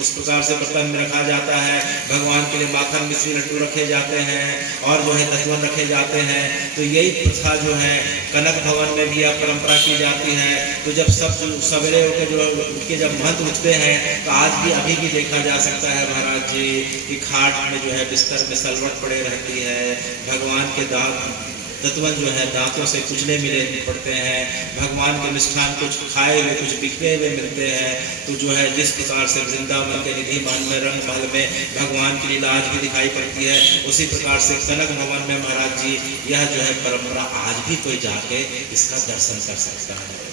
उस प्रकार से बर्तन में रखा जाता है, भगवान के लिए माखन मिश्री लड्डू रखे जाते हैं और जो है दसवन रखे जाते हैं। तो यही प्रथा जो है कनक भवन में भी अब परंपरा की जाती है। तो जब सब सवेरे होकर जो उनके जब महंत उठते हैं तो आज भी अभी भी देखा जा सकता है महाराज जी कि खाट में जो है बिस्तर में सलवट पड़े रहती है, भगवान के दांत दत्तवन जो है दांतों से कुचले मिले पड़ते हैं, भगवान के मिष्ठान कुछ खाए हुए कुछ बिखरे हुए मिलते हैं। तो जो है जिस प्रकार से वृंदावन के निधि मान में रंग महल में भगवान की लीला आज भी दिखाई पड़ती है, उसी प्रकार से कनक भवन में महाराज जी यह जो है परंपरा आज भी कोई जाके इसका दर्शन कर सकता है।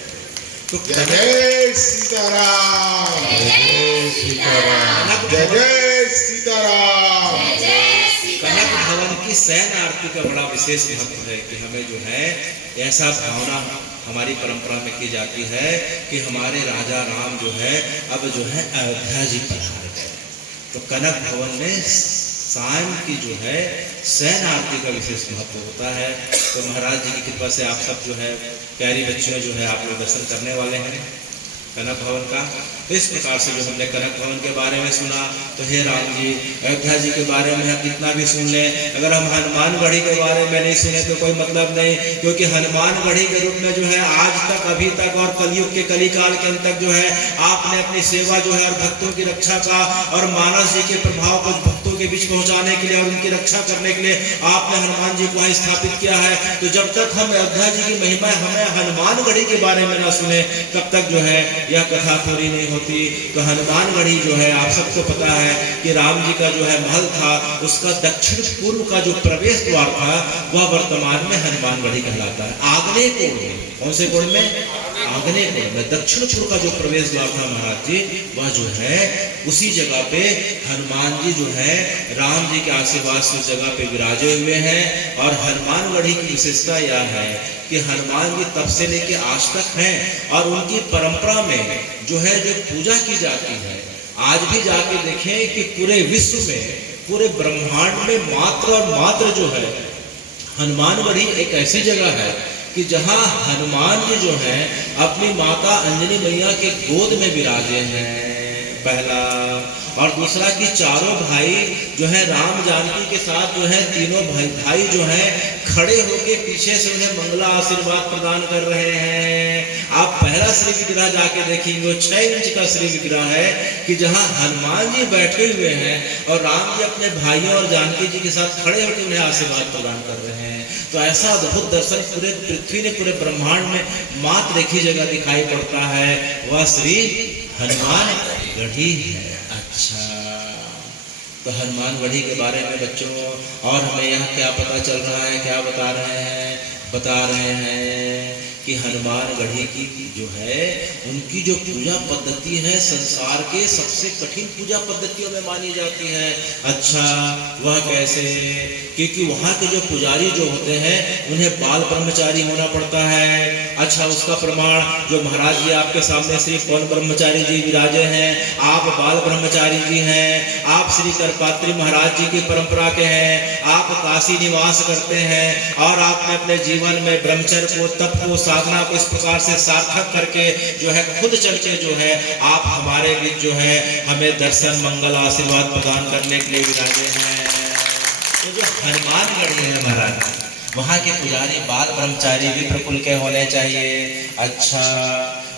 तो जय सीताराम, जय सीताराम, जय सीताराम। कनक भवन की शयन आरती का बड़ा विशेष महत्व है कि हमें जो है ऐसा भावना हमारी परंपरा में की जाती है कि हमारे राजा राम जो है अब जो है अयोध्या जी पधार गए। तो कनक भवन में सायं की जो है शयन आरती का विशेष महत्व होता है। तो महाराज जी की कृपा से आप सब जो है प्यारी बच्चियों जो है आप लोग दर्शन करने वाले हैं कनक भवन का। इस प्रकार से जो हमने कनक भवन के बारे में सुना, तो हे राम जी अयोध्या जी के बारे में हम कितना भी सुन लें, अगर हम हनुमानगढ़ी के बारे में नहीं सुने तो कोई मतलब नहीं, क्योंकि हनुमानगढ़ी के रूप में जो है आज तक अभी तक और कलयुग के कलिकाल के अंत तक जो है आपने अपनी सेवा जो है और भक्तों की रक्षा का और मानस जी के प्रभाव को भक्तों के बीच पहुंचाने के लिए और उनकी रक्षा करने के लिए आपने हनुमान जी को स्थापित किया है। तो जब तक हम अयोध्या जी की महिमा हमें हनुमानगढ़ी के बारे में ना सुने तब तक जो है यह कथा पूरी नहीं होती। तो हनुमानगढ़ी जो है आप सबको पता है कि राम जी का जो है महल था, उसका दक्षिण पूर्व का जो प्रवेश द्वार था वह वर्तमान में हनुमानगढ़ी कहलाता है। आग्नेय कोण में, कौन से कोण में? आग्नेय कोण में दक्षिण पूर्व का जो प्रवेश द्वार था महाराज जी, वह जो है उसी जगह पे हनुमान जी जो है राम जी के आशीर्वाद से उस जगह पे विराजे हुए हैं। और हनुमानगढ़ी की विशेषता यह है कि हनुमान जी तब से लेके आज तक हैं और उनकी परंपरा में जो है जो पूजा की जाती है, आज भी जाके देखें कि पूरे विश्व में पूरे ब्रह्मांड में मात्र और मात्र जो है हनुमानगढ़ी एक ऐसी जगह है कि जहां हनुमान जी जो है अपनी माता अंजनी मैया के गोद में विराजे हैं, पहला। और दूसरा कि चारों भाई जो है राम जानकी के साथ जो है तीनों भाई जो है खड़े होके पीछे से उन्हें मंगला आशीर्वाद प्रदान कर रहे हैं। आप पहला श्री विग्रह जाके देखेंगे, 6 इंच का श्री विग्रह है कि जहां हनुमान जी बैठे हुए हैं और राम जी अपने भाइयों और जानकी जी के साथ खड़े होकर उन्हें आशीर्वाद प्रदान कर रहे हैं। तो ऐसा अद्भुत दर्शन पूरे पृथ्वी ने पूरे ब्रह्मांड में मात्र एक ही जगह दिखाई पड़ता है, वह श्री हनुमानगढ़ी है। अच्छा, तो हनुमानगढ़ी के बारे में बच्चों और हमें यहाँ क्या पता चल रहा है, क्या बता रहे हैं कि हनुमानगढ़ी की जो है उनकी जो पूजा पद्धति है संसार के सबसे कठिन पूजा पद्धतियों में मानी जाती है। अच्छा, वह कैसे? क्योंकि वहाँ के जो पुजारी जो होते हैं उन्हें बाल ब्रह्मचारी होना पड़ता है। अच्छा, उसका प्रमाण जो महाराज जी आपके सामने श्री कौन ब्रह्मचारी जी विराजे हैं, आप बाल ब्रह्मचारी जी हैं, आप श्री करपात्री महाराज जी की परंपरा के हैं, आप काशी निवास करते हैं और आपने अपने जीवन में ब्रह्मचर्य को, तप को, साधना को इस प्रकार से सार्थक करके जो है खुद चल के जो है आप हमारे बीच जो है हमें दर्शन मंगल आशीर्वाद प्रदान करने के लिए विराजे हैं। तो जो हनुमानगढ़ी है महाराज, वहाँ के पुजारी बाल ब्रह्मचारी भी प्रकुल के होने चाहिए। अच्छा,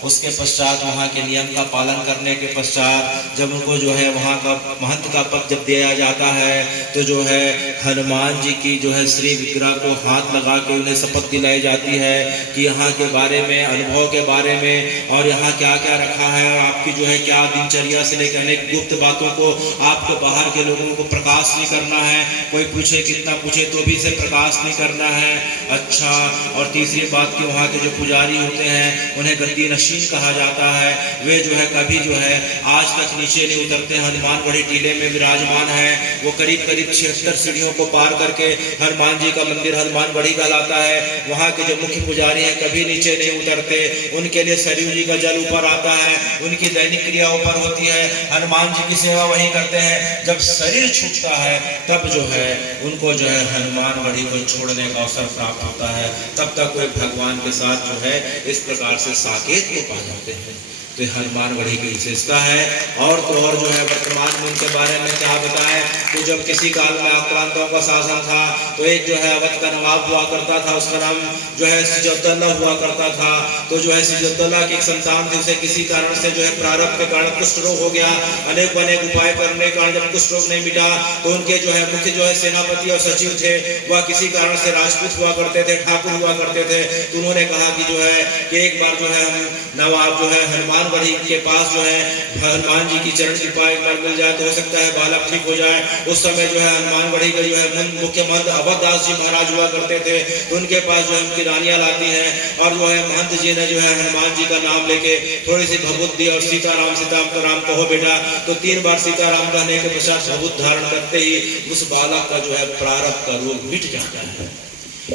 उसके पश्चात वहाँ के नियम का पालन करने के पश्चात जब उनको जो है वहाँ का महंत का पद जब दिया जाता है तो जो है हनुमान जी की जो है श्री विग्रह को हाथ लगा के उन्हें शपथ दिलाई जाती है कि यहाँ के बारे में, अनुभव के बारे में और यहाँ क्या क्या रखा है और आपकी जो है क्या दिनचर्या से लेकर अनेक गुप्त बातों को आपको बाहर के लोगों को प्रकाश नहीं करना है, कोई पूछे कितना पूछे तो भी इसे प्रकाश नहीं करना है। अच्छा, और तीसरी बात कि वहाँ के जो पुजारी होते हैं उन्हें गद्दी नशीन कहा जाता है, वे जो है कभी जो है आज तक नीचे नहीं उतरते। हनुमानगढ़ी टीले में विराजमान है, वो करीब 76 सीढ़ियों को पार करके हनुमान जी का मंदिर हनुमानगढ़ी कहलाता है। वहाँ के जो मुख्य पुजारी हैं कभी नीचे नहीं उतरते, उनके लिए सरयू जी का जल ऊपर आता है, उनकी दैनिक क्रिया ऊपर होती है, हनुमान जी की सेवा वही करते हैं। जब शरीर छूटता है तब जो है उनको जो है हनुमानगढ़ी को छोड़ने का अवसर प्राप्त होता है, तब तक कोई भगवान के साथ जो है इस प्रकार से साकेत को पा जाते हैं। तो हनुमान गढ़ी की विशेषता है। और तो और जो है वर्तमान में उनके बारे में क्या बताएं, तो जब किसी काल में आक्रांतों का शासन था तो एक जो है अवध का नवाब हुआ करता था, उसका नाम जो है सिजौद्दौला हुआ करता था। तो जो है सिजौद्दौला की एक संतान थी, उसे किसी कारण से जो है प्रारब्ध के कारण कुष्ठ रोग हो गया। अनेक उपाय करने के कारण जब कुष्ठ रोग नहीं मिटा तो उनके जो है मुख्य जो है सेनापति और सचिव थे, वह किसी कारण से राजपूत हुआ करते थे, ठाकुर हुआ करते थे। तो उन्होंने कहा कि जो है कि एक बार जो है हम नवाब जो है हनुमान गढ़ी के पास जो है हनुमान जी की चरण कृपा एक बार मिल जाए तो हो सकता है बालक ठीक हो जाए। उस समय जो है हनुमान गढ़ी के जो है मुख्य महंत अवधदास जी महाराज हुआ करते थे। तो उनके पास जो है उनकी रानियां लाती हैं और जो है महंत जी ने जो है हनुमान जी का नाम लेके थोड़ी सी भभूत दी और सीताराम सीताराम कहो बेटा। तो 3 बार सीताराम कहने के पश्चात भभूत धारण करते ही उस बालक का जो है प्रारब्ध का रोग मिट जाता है।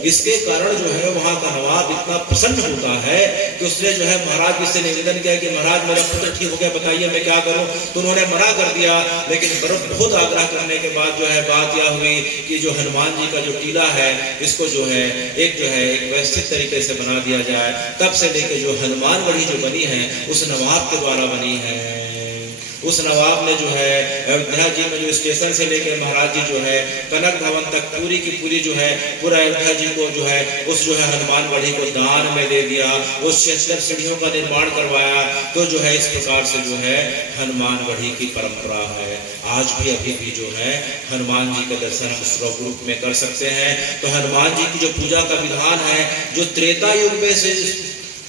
इसके कारण जो है वहां का नवाब इतना प्रसन्न होता है कि उसने जो है महाराज जी से निवेदन किया कि महाराज मेरा पुत्र ठीक हो गया, बताइए मैं क्या करूं। तो उन्होंने मना कर दिया, लेकिन बहुत आग्रह करने के बाद जो है बात यह हुई कि जो हनुमान जी का जो टीला है इसको जो है एक व्यवस्थित तरीके से बना दिया जाए। तब से लेके जो हनुमान गढ़ी जो बनी है उस नवाब के द्वारा बनी है। उस नवाब ने जो है अयोध्या जी में जो स्टेशन से लेके महाराज जी जो है कनक भवन तक पूरी की पूरी जो है पूरा अयोध्या जी को जो है उस जो है हनुमान गढ़ी को दान में दे दिया। उस 76 सीढ़ियों का निर्माण करवाया। तो जो है इस प्रकार से जो है हनुमान गढ़ी की परंपरा है। आज भी अभी भी जो है हनुमान जी का दर्शन हम स्वरूप में कर सकते हैं। तो हनुमान जी की जो पूजा का विधान है, जो त्रेता युग में से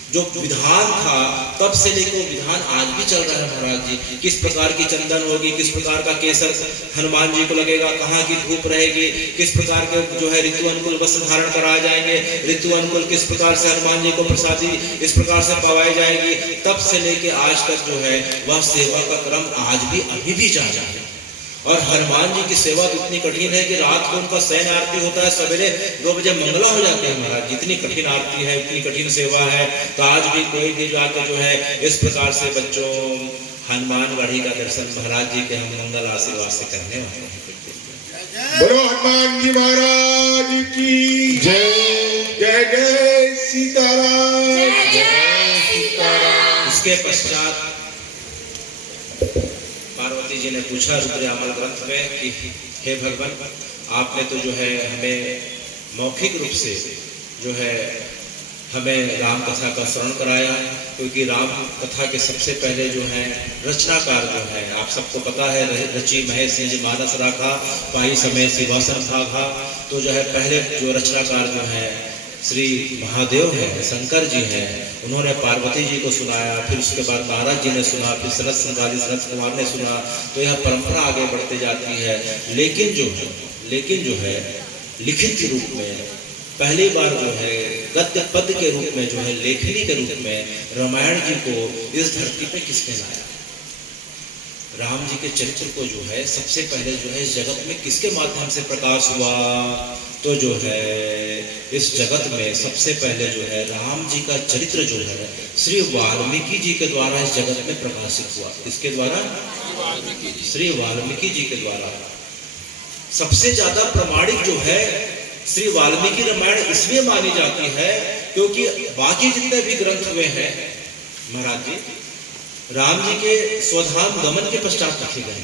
जो विधान था तब से लेकर विधान आज भी चल रहा है। महाराज जी किस प्रकार की चंदन होगी, किस प्रकार का केसर हनुमान जी को लगेगा, कहाँ की धूप रहेगी, किस प्रकार के जो है ऋतु अनुकूल वस्त्र धारण कराए जाएंगे, ऋतु अनुकूल किस प्रकार से हनुमान जी को प्रसादी इस प्रकार से पवाई जाएगी। तब से लेके आज तक जो है वह सेवा का क्रम आज भी अभी भी जारी है। और हनुमान जी की सेवा तो इतनी कठिन है कि रात को उनका शयन आरती होता है, सवेरे 2 बजे मंगला हो जाते हैं महाराज। जितनी कठिन आरती है, इतनी कठिन सेवा है। तो आज भी कोई भी जाकर जो है इस प्रकार से बच्चों हनुमान गढ़ी का दर्शन महाराज जी के हम मंगल आशीर्वाद से करने वाले हैं। बोलो हनुमान जी महाराज की जय। जय जय सीताराम। जय सीताराम। इसके पश्चात पार्वती जी ने पूछा रुद्रयामल ग्रंथ में कि हे भगवान, आपने तो जो है हमें मौखिक रूप से जो है हमें राम कथा का श्रवण कराया, क्योंकि राम कथा के सबसे पहले जो है रचनाकार जो है आप सबको पता है, रची महेश निज मानस राखा पाई समय सिंहासन भागा। तो जो है पहले जो रचनाकार जो है श्री महादेव है, शंकर जी हैं, उन्होंने पार्वती जी को सुनाया। फिर उसके बाद नारद जी ने सुना, फिर सरस संगाली सरस कुमार ने सुना। तो यह परंपरा आगे बढ़ती जाती है। लेकिन जो है लिखित रूप में पहली बार जो है गद्य पद के रूप में जो है लेखनी के रूप में रामायण जी को इस धरती पे किसने लाया? राम जी के चरित्र को जो है सबसे पहले जो है इस जगत में किसके माध्यम से प्रकाश हुआ? तो जो है इस जगत में सबसे पहले जो है राम जी का चरित्र जो है श्री वाल्मीकि जी के द्वारा इस जगत में प्रकाशित हुआ। किसके द्वारा? श्री वाल्मीकि जी के द्वारा। सबसे ज्यादा प्रमाणिक जो है श्री वाल्मीकि रामायण इसलिए मानी जाती है क्योंकि बाकी जितने भी ग्रंथ हुए हैं महाराज जी राम जी के स्वधाम गमन के पश्चात लिखे गए,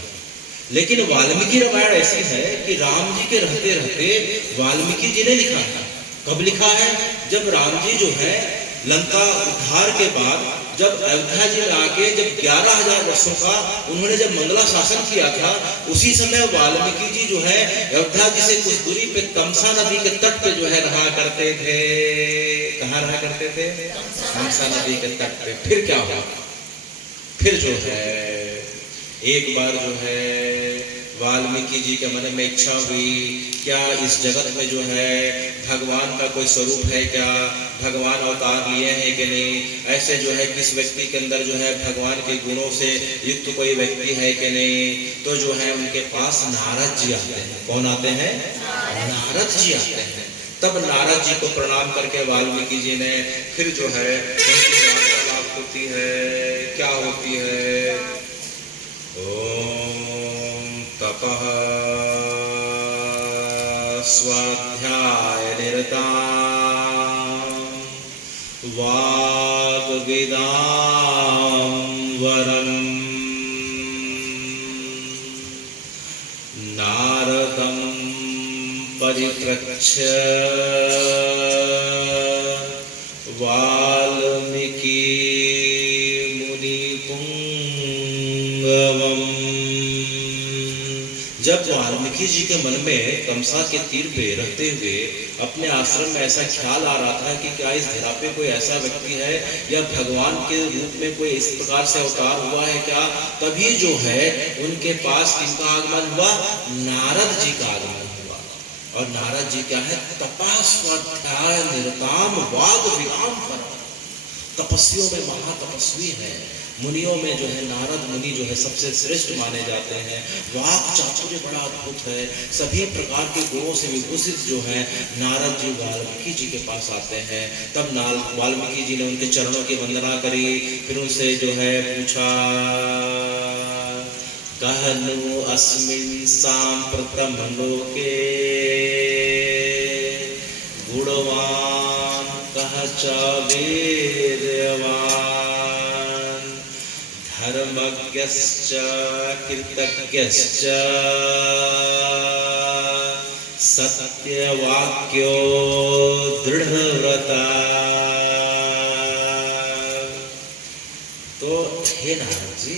लेकिन वाल्मीकि रामायण ऐसी है कि राम जी के रहते रहते वाल्मीकि जी ने लिखा है। कब लिखा है? जब राम जी जो है लंका उद्धार के बाद जब अयोध्या जी में आके जब 11,000 वर्षों का उन्होंने जब मंगला शासन किया था, उसी समय वाल्मीकि जी जो है अयोध्या जी से कुछ दूरी पे तमसा नदी के तट पे जो है रहा करते थे। कहाँ रहा करते थे? तमसा नदी के तट पे। फिर क्या हुआ? फिर जो है एक बार जो है वाल्मीकि जी के मन में इच्छा हुई, क्या इस जगत में जो है भगवान का कोई स्वरूप है क्या? भगवान अवतार लिए हैं कि नहीं? ऐसे जो है किस व्यक्ति के अंदर जो है भगवान के गुणों से युक्त कोई व्यक्ति है कि नहीं? तो जो है उनके पास नारद जी आते हैं। कौन आते हैं? नारद जी आते हैं। तब नारद जी को प्रणाम करके वाल्मीकि जी ने फिर जो है उनकी वार्तालाप होती है। क्या होती है? ओम तपः स्वाध्याय निरतां वाग्वेदोमुखश्रवणात् वरम् नारदं परिप्रच्छ वाल्मीकि मुनिपुंगवम्। जब वाल्मीकि जी के मन में तमसा के तीर पे रहते हुए अपने आश्रम में ऐसा ख्याल आ रहा था कि क्या इस धरा पे कोई ऐसा व्यक्ति है या भगवान के रूप में कोई इस प्रकार से अवतार हुआ है क्या, तभी जो है उनके पास किसका आगमन हुआ, नारद जी का आगमन हुआ। और नारद जी क्या है, तपस्वाध्याय निरताम वाद विराम पर, तपस्वियों में महातपस्वी है। मुनियों में जो है नारद मुनि जो है सबसे श्रेष्ठ माने जाते हैं। वाक चातुर्य बड़ा अद्भुत है। सभी प्रकार के गुणों से विभूषित जो है नारद जी वाल्मीकि जी के पास आते हैं। तब वाल्मीकि जी ने उनके चरणों की वंदना करी, फिर उनसे जो है पूछा, कहनु अस्मिन् सांप्रतम लोके गुणवान कह च वीर्यवान धर्मज्ञश्च कृतज्ञश्च सत्यवाक्यो दृढ़व्रता। तो हे नारद जी,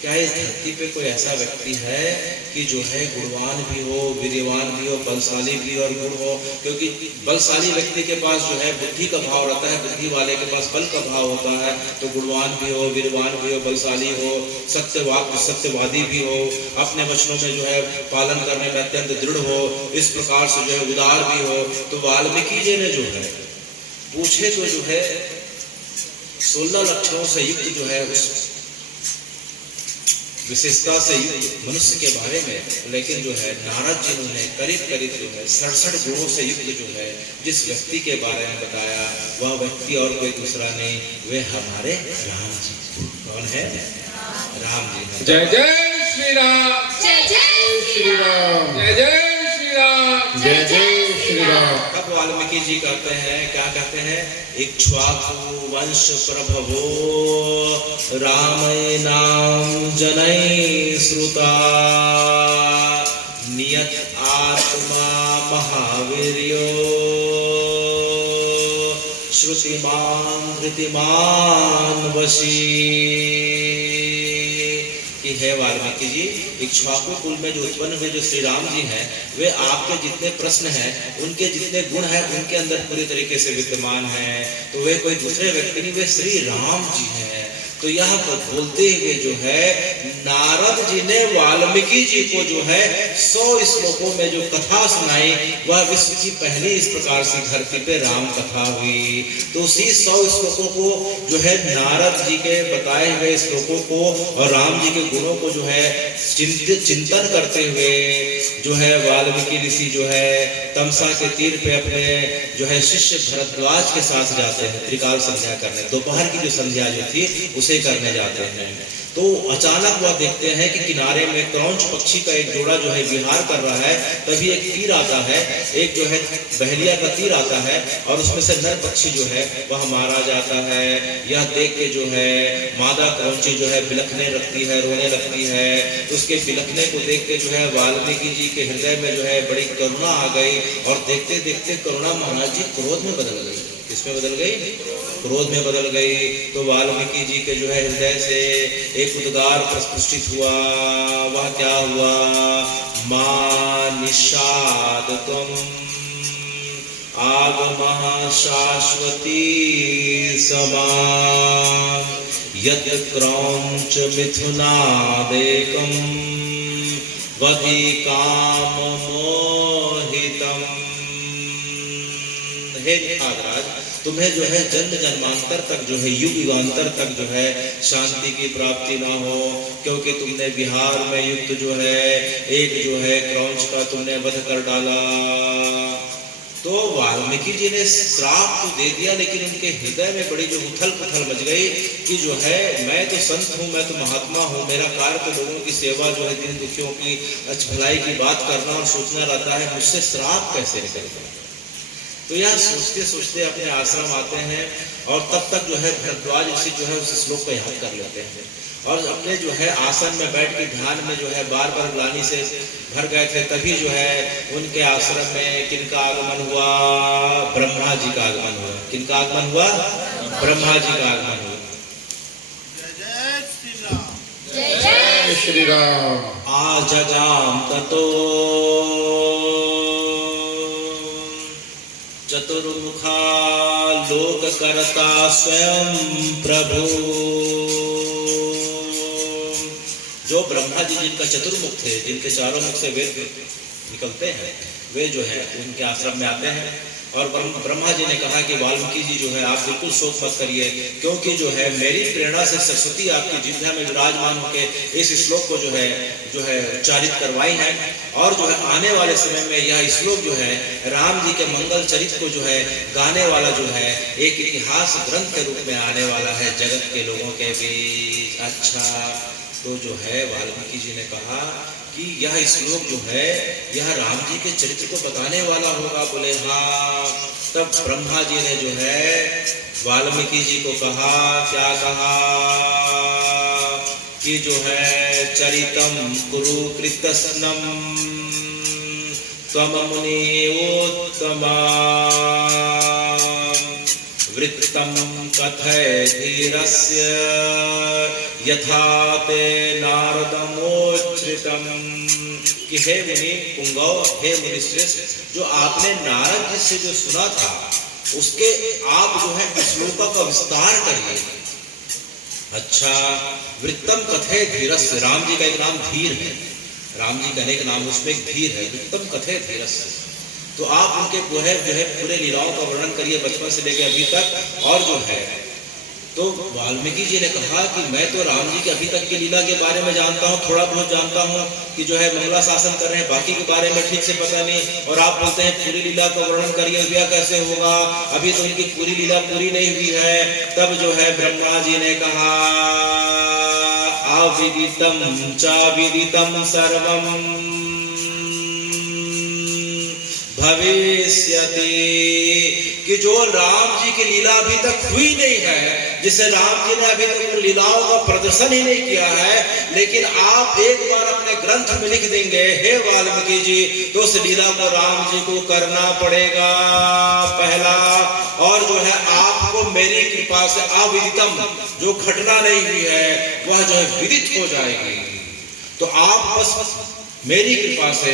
क्या इस धरती पे कोई ऐसा व्यक्ति है कि जो है गुणवान भी हो, वीर्यवान भी हो, बलशाली भी और गुण हो? क्योंकि बलशाली व्यक्ति के पास जो है बुद्धि का भाव रहता है, बुद्धि वाले के पास बल का भाव होता है। तो गुणवान भी हो, वीरवान भी हो, बलशाली हो, सत्यवादी भी हो, अपने वचनों में जो है पालन करने में अत्यंत दृढ़ हो, इस प्रकार से जो है उदार भी हो। तो वाल्मीकि जी ने जो है पूछे तो जो है 16 लक्षणों से युक्त जो है उस विशेषता से युक्त मनुष्य के बारे में, लेकिन जो है नारद जी ने करीब करीब जो है 67 गुणों से युक्त जो है जिस व्यक्ति के बारे में बताया, वह व्यक्ति और कोई दूसरा नहीं, वे हमारे राम जी। कौन है? राम जी। जय जय श्री राम, जय जय श्री राम, जय जय श्री राम, जय जय श्री राम। तब वाल्मीकि जी कहते हैं, क्या कहते हैं, इक्ष्वाकु वंश प्रभवो रामय नाम जनय श्रुता नियत आत्मा महावीर्यो श्रुतिमान धृतिमान वशी। कि हे वाल्मीकि जी, इक्ष्वाकु कुल में जो उत्पन्न हुए जो श्री राम जी हैं, वे आपके जितने प्रश्न हैं, उनके जितने गुण हैं, उनके अंदर पूरी तरीके से विद्यमान हैं। तो वे कोई दूसरे व्यक्ति नहीं, वे श्री राम जी हैं। तो यह बोलते हुए जो है नारद जी ने वाल्मीकि जी को जो है 100 श्लोकों में जो कथा सुनाई, वह विश्व की पहली इस प्रकार से धरती पे राम कथा हुई। तो उसी 100 श्लोकों को जो है नारद जी के बताए हुए श्लोकों को और राम जी के गुणों को जो है चिंतन करते हुए जो है वाल्मीकि ऋषि जो है तमसा के तीर पे अपने जो है शिष्य भरद्वाज के साथ जाते हैं त्रिकाल संध्या करने। दोपहर की जो संध्या जो थी उसे करने जाते हैं। तो अचानक वह देखते हैं कि किनारे में क्रौंच पक्षी का एक जोड़ा जो है विहार कर रहा है। तभी एक तीर आता है, एक जो है बहलिया का तीर आता है और उसमें से नर पक्षी जो है वह मारा जाता है। यह देख के जो है मादा क्रौंची जो है बिलखने लगती है, रोने लगती है। उसके बिलखने को देख के जो है वाल्मीकि जी के हृदय में जो है बड़ी करुणा आ गई और देखते देखते करुणा महाराज जी क्रोध में बदल गई। किसमें बदल गई? क्रोध में बदल गई। तो वाल्मीकि जी के जो है हृदय से एक उद्गार प्रस्फुटित हुआ। वह क्या हुआ? मां निषाद तुम आगमः शाश्वती समान यत् क्रौंच मिथुनादेकं वधि काम मोहितम। हे निषादराज, तुम्हें जो है जन्म जन्मांतर तक जो है युग युगांतर तक जो है शांति की प्राप्ति ना हो, क्योंकि तुमने बिहार में युक्त जो है एक जो है क्रौंच का तुमने वध कर डाला। तो वाल्मीकि जी ने श्राप तो दे दिया, लेकिन उनके हृदय में बड़ी जो उथल पुथल मच गई कि जो है मैं तो संत हूँ, मैं तो महात्मा हूँ, मेरा कार्य तो लोगों की सेवा जो है दीन दुखियों की भलाई की बात करना और सोचना रहता है, मुझसे श्राप कैसे निकलेगा। तो यह सोचते सोचते अपने आश्रम आते हैं और तब तक जो है भरद्वाज ऋषि जो है उस श्लोक को याद कर लेते हैं और अपने जो है आसन में बैठ के ध्यान में जो है बार बार ग्लानि से भर गए थे। तभी जो है उनके आश्रम में किनका आगमन हुआ? ब्रह्मा जी का आगमन हुआ। किनका आगमन हुआ? ब्रह्मा जी का आगमन हुआ। जय श्री राम। आजजाम ततो चतुर्मुखा लोककर्ता स्वयं प्रभु। जो ब्रह्मा जी जिनका चतुर्मुख थे, जिनके चारों मुख से वेद निकलते हैं, वे जो है उनके आश्रम में आते हैं और ब्रह्मा जी ने कहा कि वाल्मीकि जी जो है आप बिल्कुल शोक मत करिए, क्योंकि जो है मेरी प्रेरणा से सरस्वती आपकी जिह्वा में विराजमान होकर इस श्लोक को जो है उच्चारित करवाई है और जो है आने वाले समय में यह श्लोक जो है राम जी के मंगल चरित्र को जो है गाने वाला जो है एक इतिहास ग्रंथ के रूप में आने वाला है जगत के लोगों के बीच। अच्छा, तो जो है वाल्मीकि जी ने कहा कि यह श्लोक जो है यह राम जी के चरित्र को बताने वाला होगा। बोले हाँ। तब ब्रह्मा जी ने जो है वाल्मीकि जी को कहा, क्या कहा कि जो है चरितम कुरु कृतस्नम त्वम मुनियोत्तमा वृत्तम कथय धीरस्य यथा ते नारदमोच्छ्रितम। कि हे मुनि पुंगव, हे मुनि श्रेष्ठ, जो आपने नारद जी से जो सुना था उसके आप जो है श्लोक का विस्तार करिए। अच्छा, वृत्तम कथय धीरस्य, राम जी का एक नाम धीर है, राम जी का अनेक नाम उसमें एक धीर है। वृत्तम कथय धीरस्य, तो आप उनके जो है पूरे लीलाओं का वर्णन करिए बचपन से लेकर अभी तक। और जो है तो वाल्मीकि जी ने कहा कि मैं तो राम जी के अभी तक की लीला के बारे में जानता हूँ, थोड़ा बहुत जानता हूँ कि जो है मंगला शासन कर रहे हैं, बाकी के बारे में ठीक से पता नहीं। और आप बोलते हैं पूरी लीला का वर्णन करिए, यह कैसे होगा? अभी तो उनकी पूरी लीला पूरी नहीं हुई है। तब जो है ब्रह्मा जी ने कहा अविदितम चाविदितम सर्वम भविष्यति, कि जो राम जी की लीला अभी तक हुई नहीं है, जिसे राम जी ने अभी तक लीलाओं का प्रदर्शन ही नहीं किया है, लेकिन आप एक बार अपने ग्रंथ में लिख देंगे हे वाल्मीकि जी, तो उस लीला को राम जी को करना पड़ेगा पहला। और जो है आपको मेरी कृपा से अविदितम, जो घटना नहीं हुई है वह जो है विदित हो जाएगी। तो आप बस मेरी कृपा से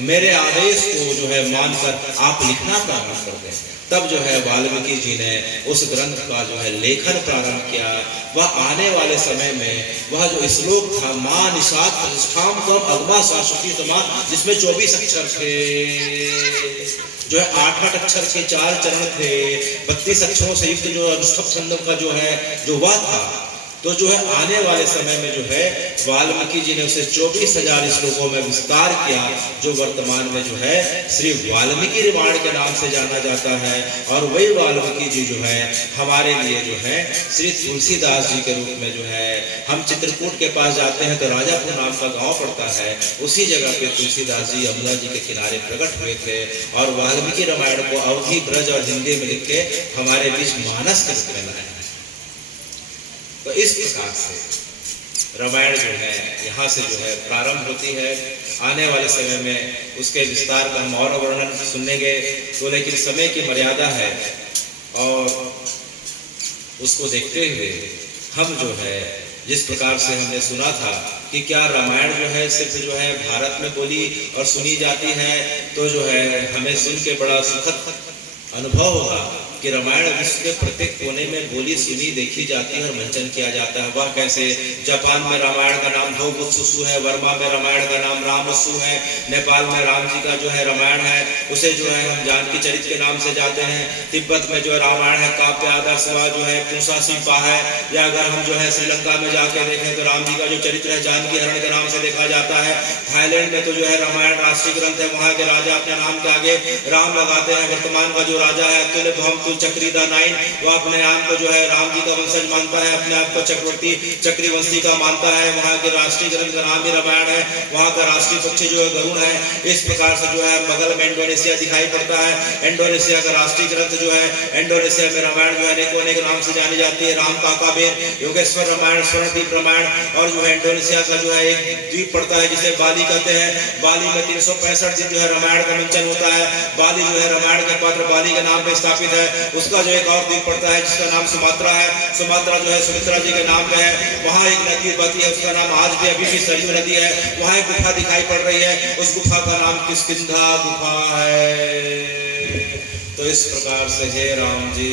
मेरे आदेश को जो है मानकर आप लिखना प्रारंभ कर दें। तब जो है वाल्मीकि जी ने उस ग्रंथ का जो है लेखन प्रारंभ किया। वह आने वाले समय में वह जो श्लोक था मां निषाद प्रतिष्ठाम तम अगमा शाश्वती समान, जिसमें 24 अक्षर थे, जो है 8 अक्षर के 4 चरण थे, 32 अक्षरों से युक्त जो अनुष्ठभ छंद का जो है जो वह था। तो जो है आने वाले समय में जो है वाल्मीकि जी ने उसे 24,000 श्लोकों में विस्तार किया, जो वर्तमान में जो है श्री वाल्मीकि रामायण के नाम से जाना जाता है। और वही वाल्मीकि जी जो है हमारे लिए जो है श्री तुलसीदास जी के रूप में जो है, हम चित्रकूट के पास जाते हैं तो राजापुर नाम का गांव पड़ता है, उसी जगह पे तुलसीदास जी यमुना जी के किनारे प्रकट हुए थे और वाल्मीकि रामायण को अवधी, ब्रज और हिंदी में लिख के हमारे बीच मानस के रूप में लाए। तो इस प्रकार से रामायण जो है यहाँ से जो है प्रारंभ होती है। आने वाले समय में उसके विस्तार का हम और वर्णन सुनेंगे, तो लेकिन समय की मर्यादा है और उसको देखते हुए हम जो है जिस प्रकार से हमने सुना था कि क्या रामायण जो है सिर्फ जो है भारत में बोली और सुनी जाती है, तो जो है हमें सुन के बड़ा सुखद अनुभव होगा कि रामायण विश्व के प्रत्येक कोने में बोली सुनी देखी जाती है और मंचन किया जाता है। वह कैसे? जापान में रामायण का नाम भवभुत्सु है, वर्मा में रामायण का नाम रामसु है, नेपाल में राम जी का जो है रामायण है उसे जो है हम जानकी चरित्र के नाम से जाते हैं, तिब्बत में जो रामायण है काव्य आदर्श जो है पूसा सिंपा है, या अगर हम जो है श्रीलंका में जाके देखें तो राम जी का जो चरित्र है जानकी हरण के नाम से देखा जाता है। थाईलैंड में तो जो है रामायण राष्ट्रीय ग्रंथ है, वहाँ के राजा अपने नाम के आगे राम लगाते हैं। वर्तमान का जो राजा है जो चक्री द नाइन, वो अपने आप को जो है राम जी का वंशज मानता है, अपने आप को चक्रवर्ती चक्रवंशी का मानता है। वहाँ के राष्ट्रीय ग्रंथ का नाम ही रामायण है, वहाँ का राष्ट्रीय पक्षी जो है गरुड़ है। इस प्रकार से जो है बगल में इंडोनेशिया दिखाई पड़ता है। इंडोनेशिया का राष्ट्रीय ग्रंथ जो है, इंडोनेशिया में रामायण जो है अनेकों अनेक नाम से जानी जाती है, राम काकाबेर, योगेश्वर रामायण, स्वर्णदीप रामायण। और जो है इंडोनेशिया का जो है एक द्वीप पड़ता है जिसे बाली कहते हैं। बाली में 365 दिन जो है रामायण का मंचन होता है। बाली जो है रामायण के पात्र बाली के नाम पे स्थापित है। उसका जो एक और द्वीप पड़ता है जिसका नाम सुमात्रा है। सुमात्रा जो है सुमित्रा जी के नाम पे है। वहाँ एक नदी बहती है, उसका नाम आज भी अभी भी सरयू नदी है। वहाँ एक गुफा दिखाई पड़ रही है, उस गुफा का नाम किष्किंधा गुफा है। तो इस प्रकार से हे राम जी,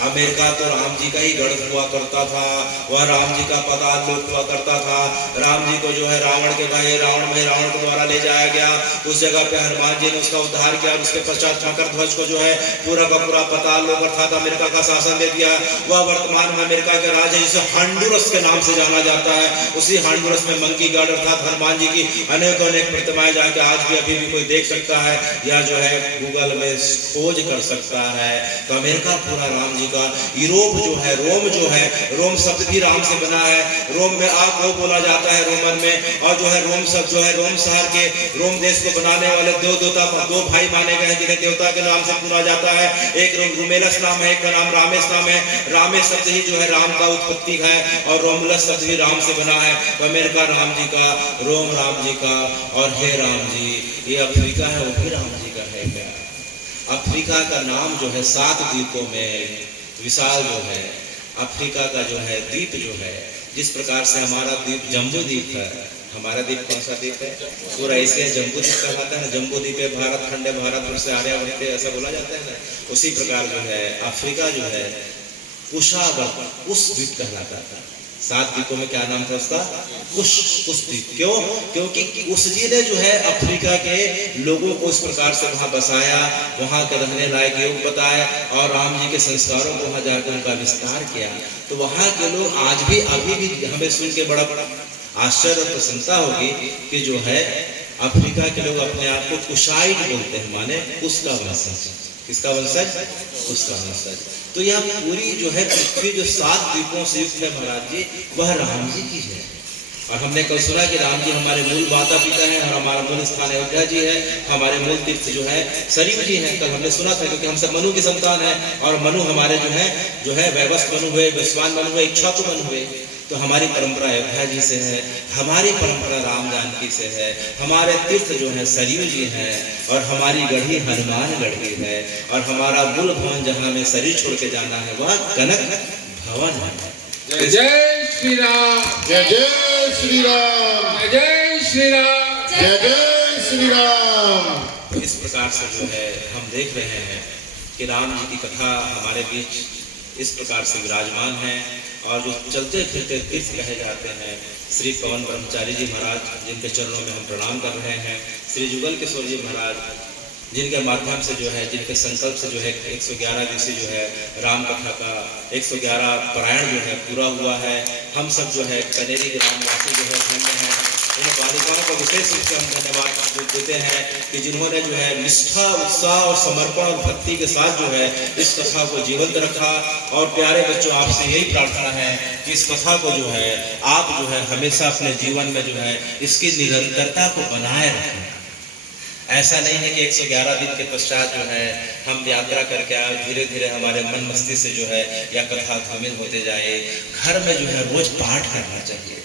अमेरिका तो राम जी का ही गढ़ हुआ करता था, वह राम जी का पदालोक हुआ करता था। राम जी को जो है रावण के भाई रावण के द्वारा ले जाया गया, उस जगह पे हनुमान जी ने उसका उद्धार किया। उसके पश्चात मकर ध्वज को जो है पूरा का पूरा पतालोक अर्थात अमेरिका का शासन दे दिया। वह वर्तमान में अमेरिका के राज है जिसे हंडुरस के नाम से जाना जाता है। उसी हंडुरस में मंकी गढ़ अर्थात हनुमान जी की अनेक प्रतिमाएं जाके आज भी अभी भी कोई देख सकता है, या जो है गूगल में खोज कर सकता है। तो अमेरिका पूरा राम जी का। यूरोप जो है, रोम शब्द भी राम से बना है। रोम में आप वो बोला जाता है रोमन में। और जो है रोम शब्द जो है रोम शहर के, रोम देश को बनाने वाले दो भाई माने गए हैं जिन्हें देवता के नाम से पूजा जाता है। एक रोमेलस नाम है, एक का नाम रामेश नाम है। रामेश शब्द ही जो है राम का उत्पत्ति है, और रोमुलस शब्द भी राम से बना है। तो अमेरिका राम जी का, रोम राम जी का, और हे राम जी। ये अफ्रीका है, वो भी राम जी का है क्या? अफ्रीका का नाम जो है 7 द्वीपों में विशाल जो है अफ्रीका का जो है द्वीप जो है, जिस प्रकार से हमारा द्वीप जम्बू द्वीप है। हमारा द्वीप कौन सा द्वीप है? पूरा एशिया जम्बू द्वीप कहलाता है ना। जम्बू द्वीप है भारत खंड है, भारत से आर्यावर्त ऐसा बोला जाता है ना। उसी प्रकार जो है अफ्रीका जो है कुशावर्त उस द्वीप कहलाता था। 7 द्वीपों में क्या नाम था उसका? कुश द्वीप। क्यों? क्योंकि उस जी ने जो है अफ्रीका के लोगों को इस प्रकार से वहां बसाया, वहां के रहने लायक योग बताया, और राम जी के संस्कारों को वहां जाकर उनका विस्तार किया। तो वहां के लोग आज भी अभी भी हमें सुन के बड़ा आश्चर्य और प्रसन्नता होगी कि जो है अफ्रीका के लोग अपने आप को कुशाइट बोलते हैं, माने उसका वंशज। किसका वंशज? उसका वंशज। तो यह पूरी जो है पृथ्वी जो 7 द्वीपों से युक्त है महाराज जी, वह राम जी की है। और हमने कल सुना कि राम जी हमारे मूल माता पिता हैं, और हमारा मूल स्थान अयोध्या जी है, हमारे मूल तीर्थ जो है सरयू जी हैं। कल हमने सुना था क्योंकि हम सब मनु की संतान है, और मनु हमारे जो है वैवस्व मनु हुए, विश्वान मनु हुए, इक्ष्वाकु मनु हुए। तो हमारी परंपरा अयोध्या जी से है, हमारी परंपरा राम जानकी से है, हमारे तीर्थ जो है सरयू जी हैं, और हमारी गढ़ी हनुमानगढ़ की है, और हमारा मूल भवन जहाँ में शरीर छोड़ के जाना है वह कनक भवन है। जय जय श्री राम, जय जय श्री राम, जय जय श्री राम, जय जय श्री राम। इस प्रकार से जो है हम देख रहे हैं कि राम जी की कथा हमारे बीच इस प्रकार से विराजमान है। और जो चलते फिरते तीर्थ कहे जाते हैं, श्री पवन ब्रह्मचारी जी महाराज जिनके चरणों में हम प्रणाम कर रहे हैं, श्री जुगल किशोर जी महाराज जिनके माध्यम से जो है, जिनके संकल्प से जो है 111 दिवसीय जो है राम कथा का 111 पारायण जो है पूरा हुआ है। हम सब जो है कनेरी ग्रामवासी जो है धन्य हैं। इन बालिकाओं को विशेष रूप से हम धन्यवाद देते हैं कि जिन्होंने जो है निष्ठा, उत्साह और समर्पण और भक्ति के साथ जो है इस कथा को जीवंत रखा। और प्यारे बच्चों, आपसे यही प्रार्थना है कि इस कथा को जो है आप जो है हमेशा अपने जीवन में जो है इसकी निरंतरता को बनाए रखें। ऐसा नहीं है कि 111 दिन के पश्चात जो है हम यात्रा करके आए, धीरे धीरे हमारे मन मस्तिष्क से जो है यह कथा धूमिल होते जाए। घर में जो है रोज पाठ करना चाहिए।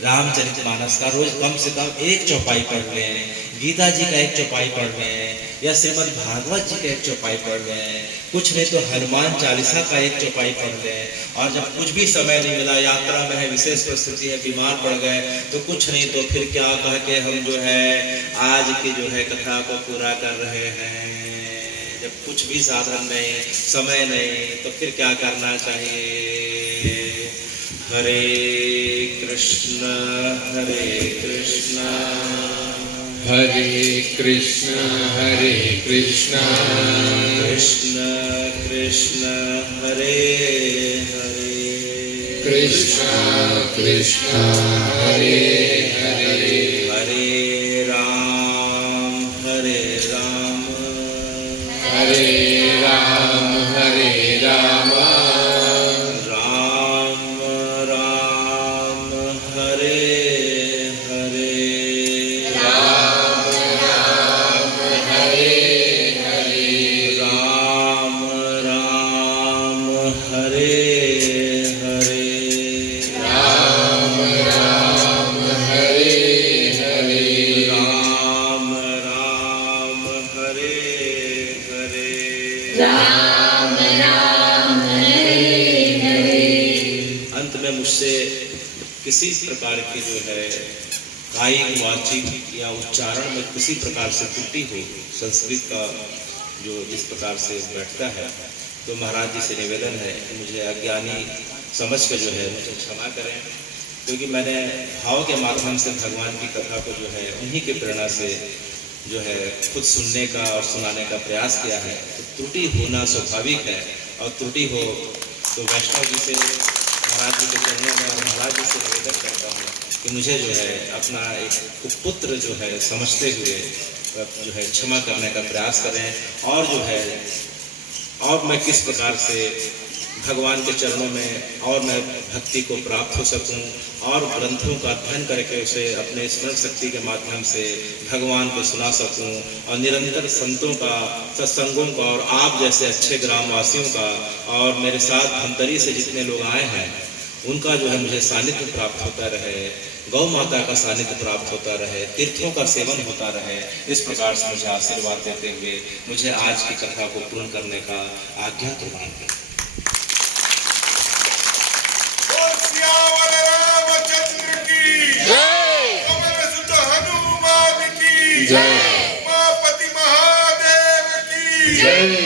रामचरितमानस का रोज कम से कम 1 चौपाई पढ़ लें, गीता जी का 1 चौपाई पढ़ लें, या श्रीमद् भागवत जी का 1 चौपाई पढ़ लें, कुछ नहीं तो हनुमान चालीसा का 1 चौपाई पढ़ लें। और जब कुछ भी समय नहीं मिला, यात्रा में है, विशेष परिस्थिति है, बीमार पड़ गए, तो कुछ नहीं तो फिर क्या कह के हम जो है आज की जो है कथा को पूरा कर रहे हैं। जब कुछ भी साधन नहीं, समय नहीं, तो फिर क्या करना चाहिए? हरे कृष्ण हरे कृष्ण हरे कृष्ण हरे कृष्ण कृष्ण कृष्ण हरे हरे कृष्ण कृष्ण हरे हरे हरे राम हरे राम हरे राम हरे प्रकार की जो है कायिक वाचिक या उच्चारण में किसी प्रकार से त्रुटि हो, संस्कृत का जो इस प्रकार से बैठता है, तो महाराज जी से निवेदन है कि मुझे अज्ञानी समझ कर जो है मुझे क्षमा करें, क्योंकि मैंने भाव के माध्यम से भगवान की कथा को जो है उन्हीं की प्रेरणा से जो है खुद सुनने का और सुनाने का प्रयास किया है। तो त्रुटि होना स्वाभाविक है, और त्रुटि हो तो वैष्णव जी से, महाराज जी के चरणों में और महाराज जी से निवेदन करता हूँ कि मुझे जो है अपना एक पुत्र जो है समझते हुए जो है क्षमा करने का प्रयास करें, और जो है और मैं किस प्रकार से भगवान के चरणों में और मैं भक्ति को प्राप्त हो सकूं, और ग्रंथों का अध्ययन करके उसे अपने स्मरण शक्ति के माध्यम से भगवान को सुना सकूं, और निरंतर संतों का, सत्संगों का, और आप जैसे अच्छे ग्रामवासियों का, और मेरे साथ धमतरी से जितने लोग आए हैं उनका जो है मुझे सानिध्य प्राप्त होता रहे, गौ माता का सानिध्य प्राप्त होता रहे, तीर्थों का सेवन होता रहे। इस प्रकार से मुझे आशीर्वाद देते हुए मुझे आज की कथा को पूर्ण करने का आज्ञा प्रदान करें। रामचंद्र की जय, पवन सुत हनुमान की जय, उमापति महादेव की जय।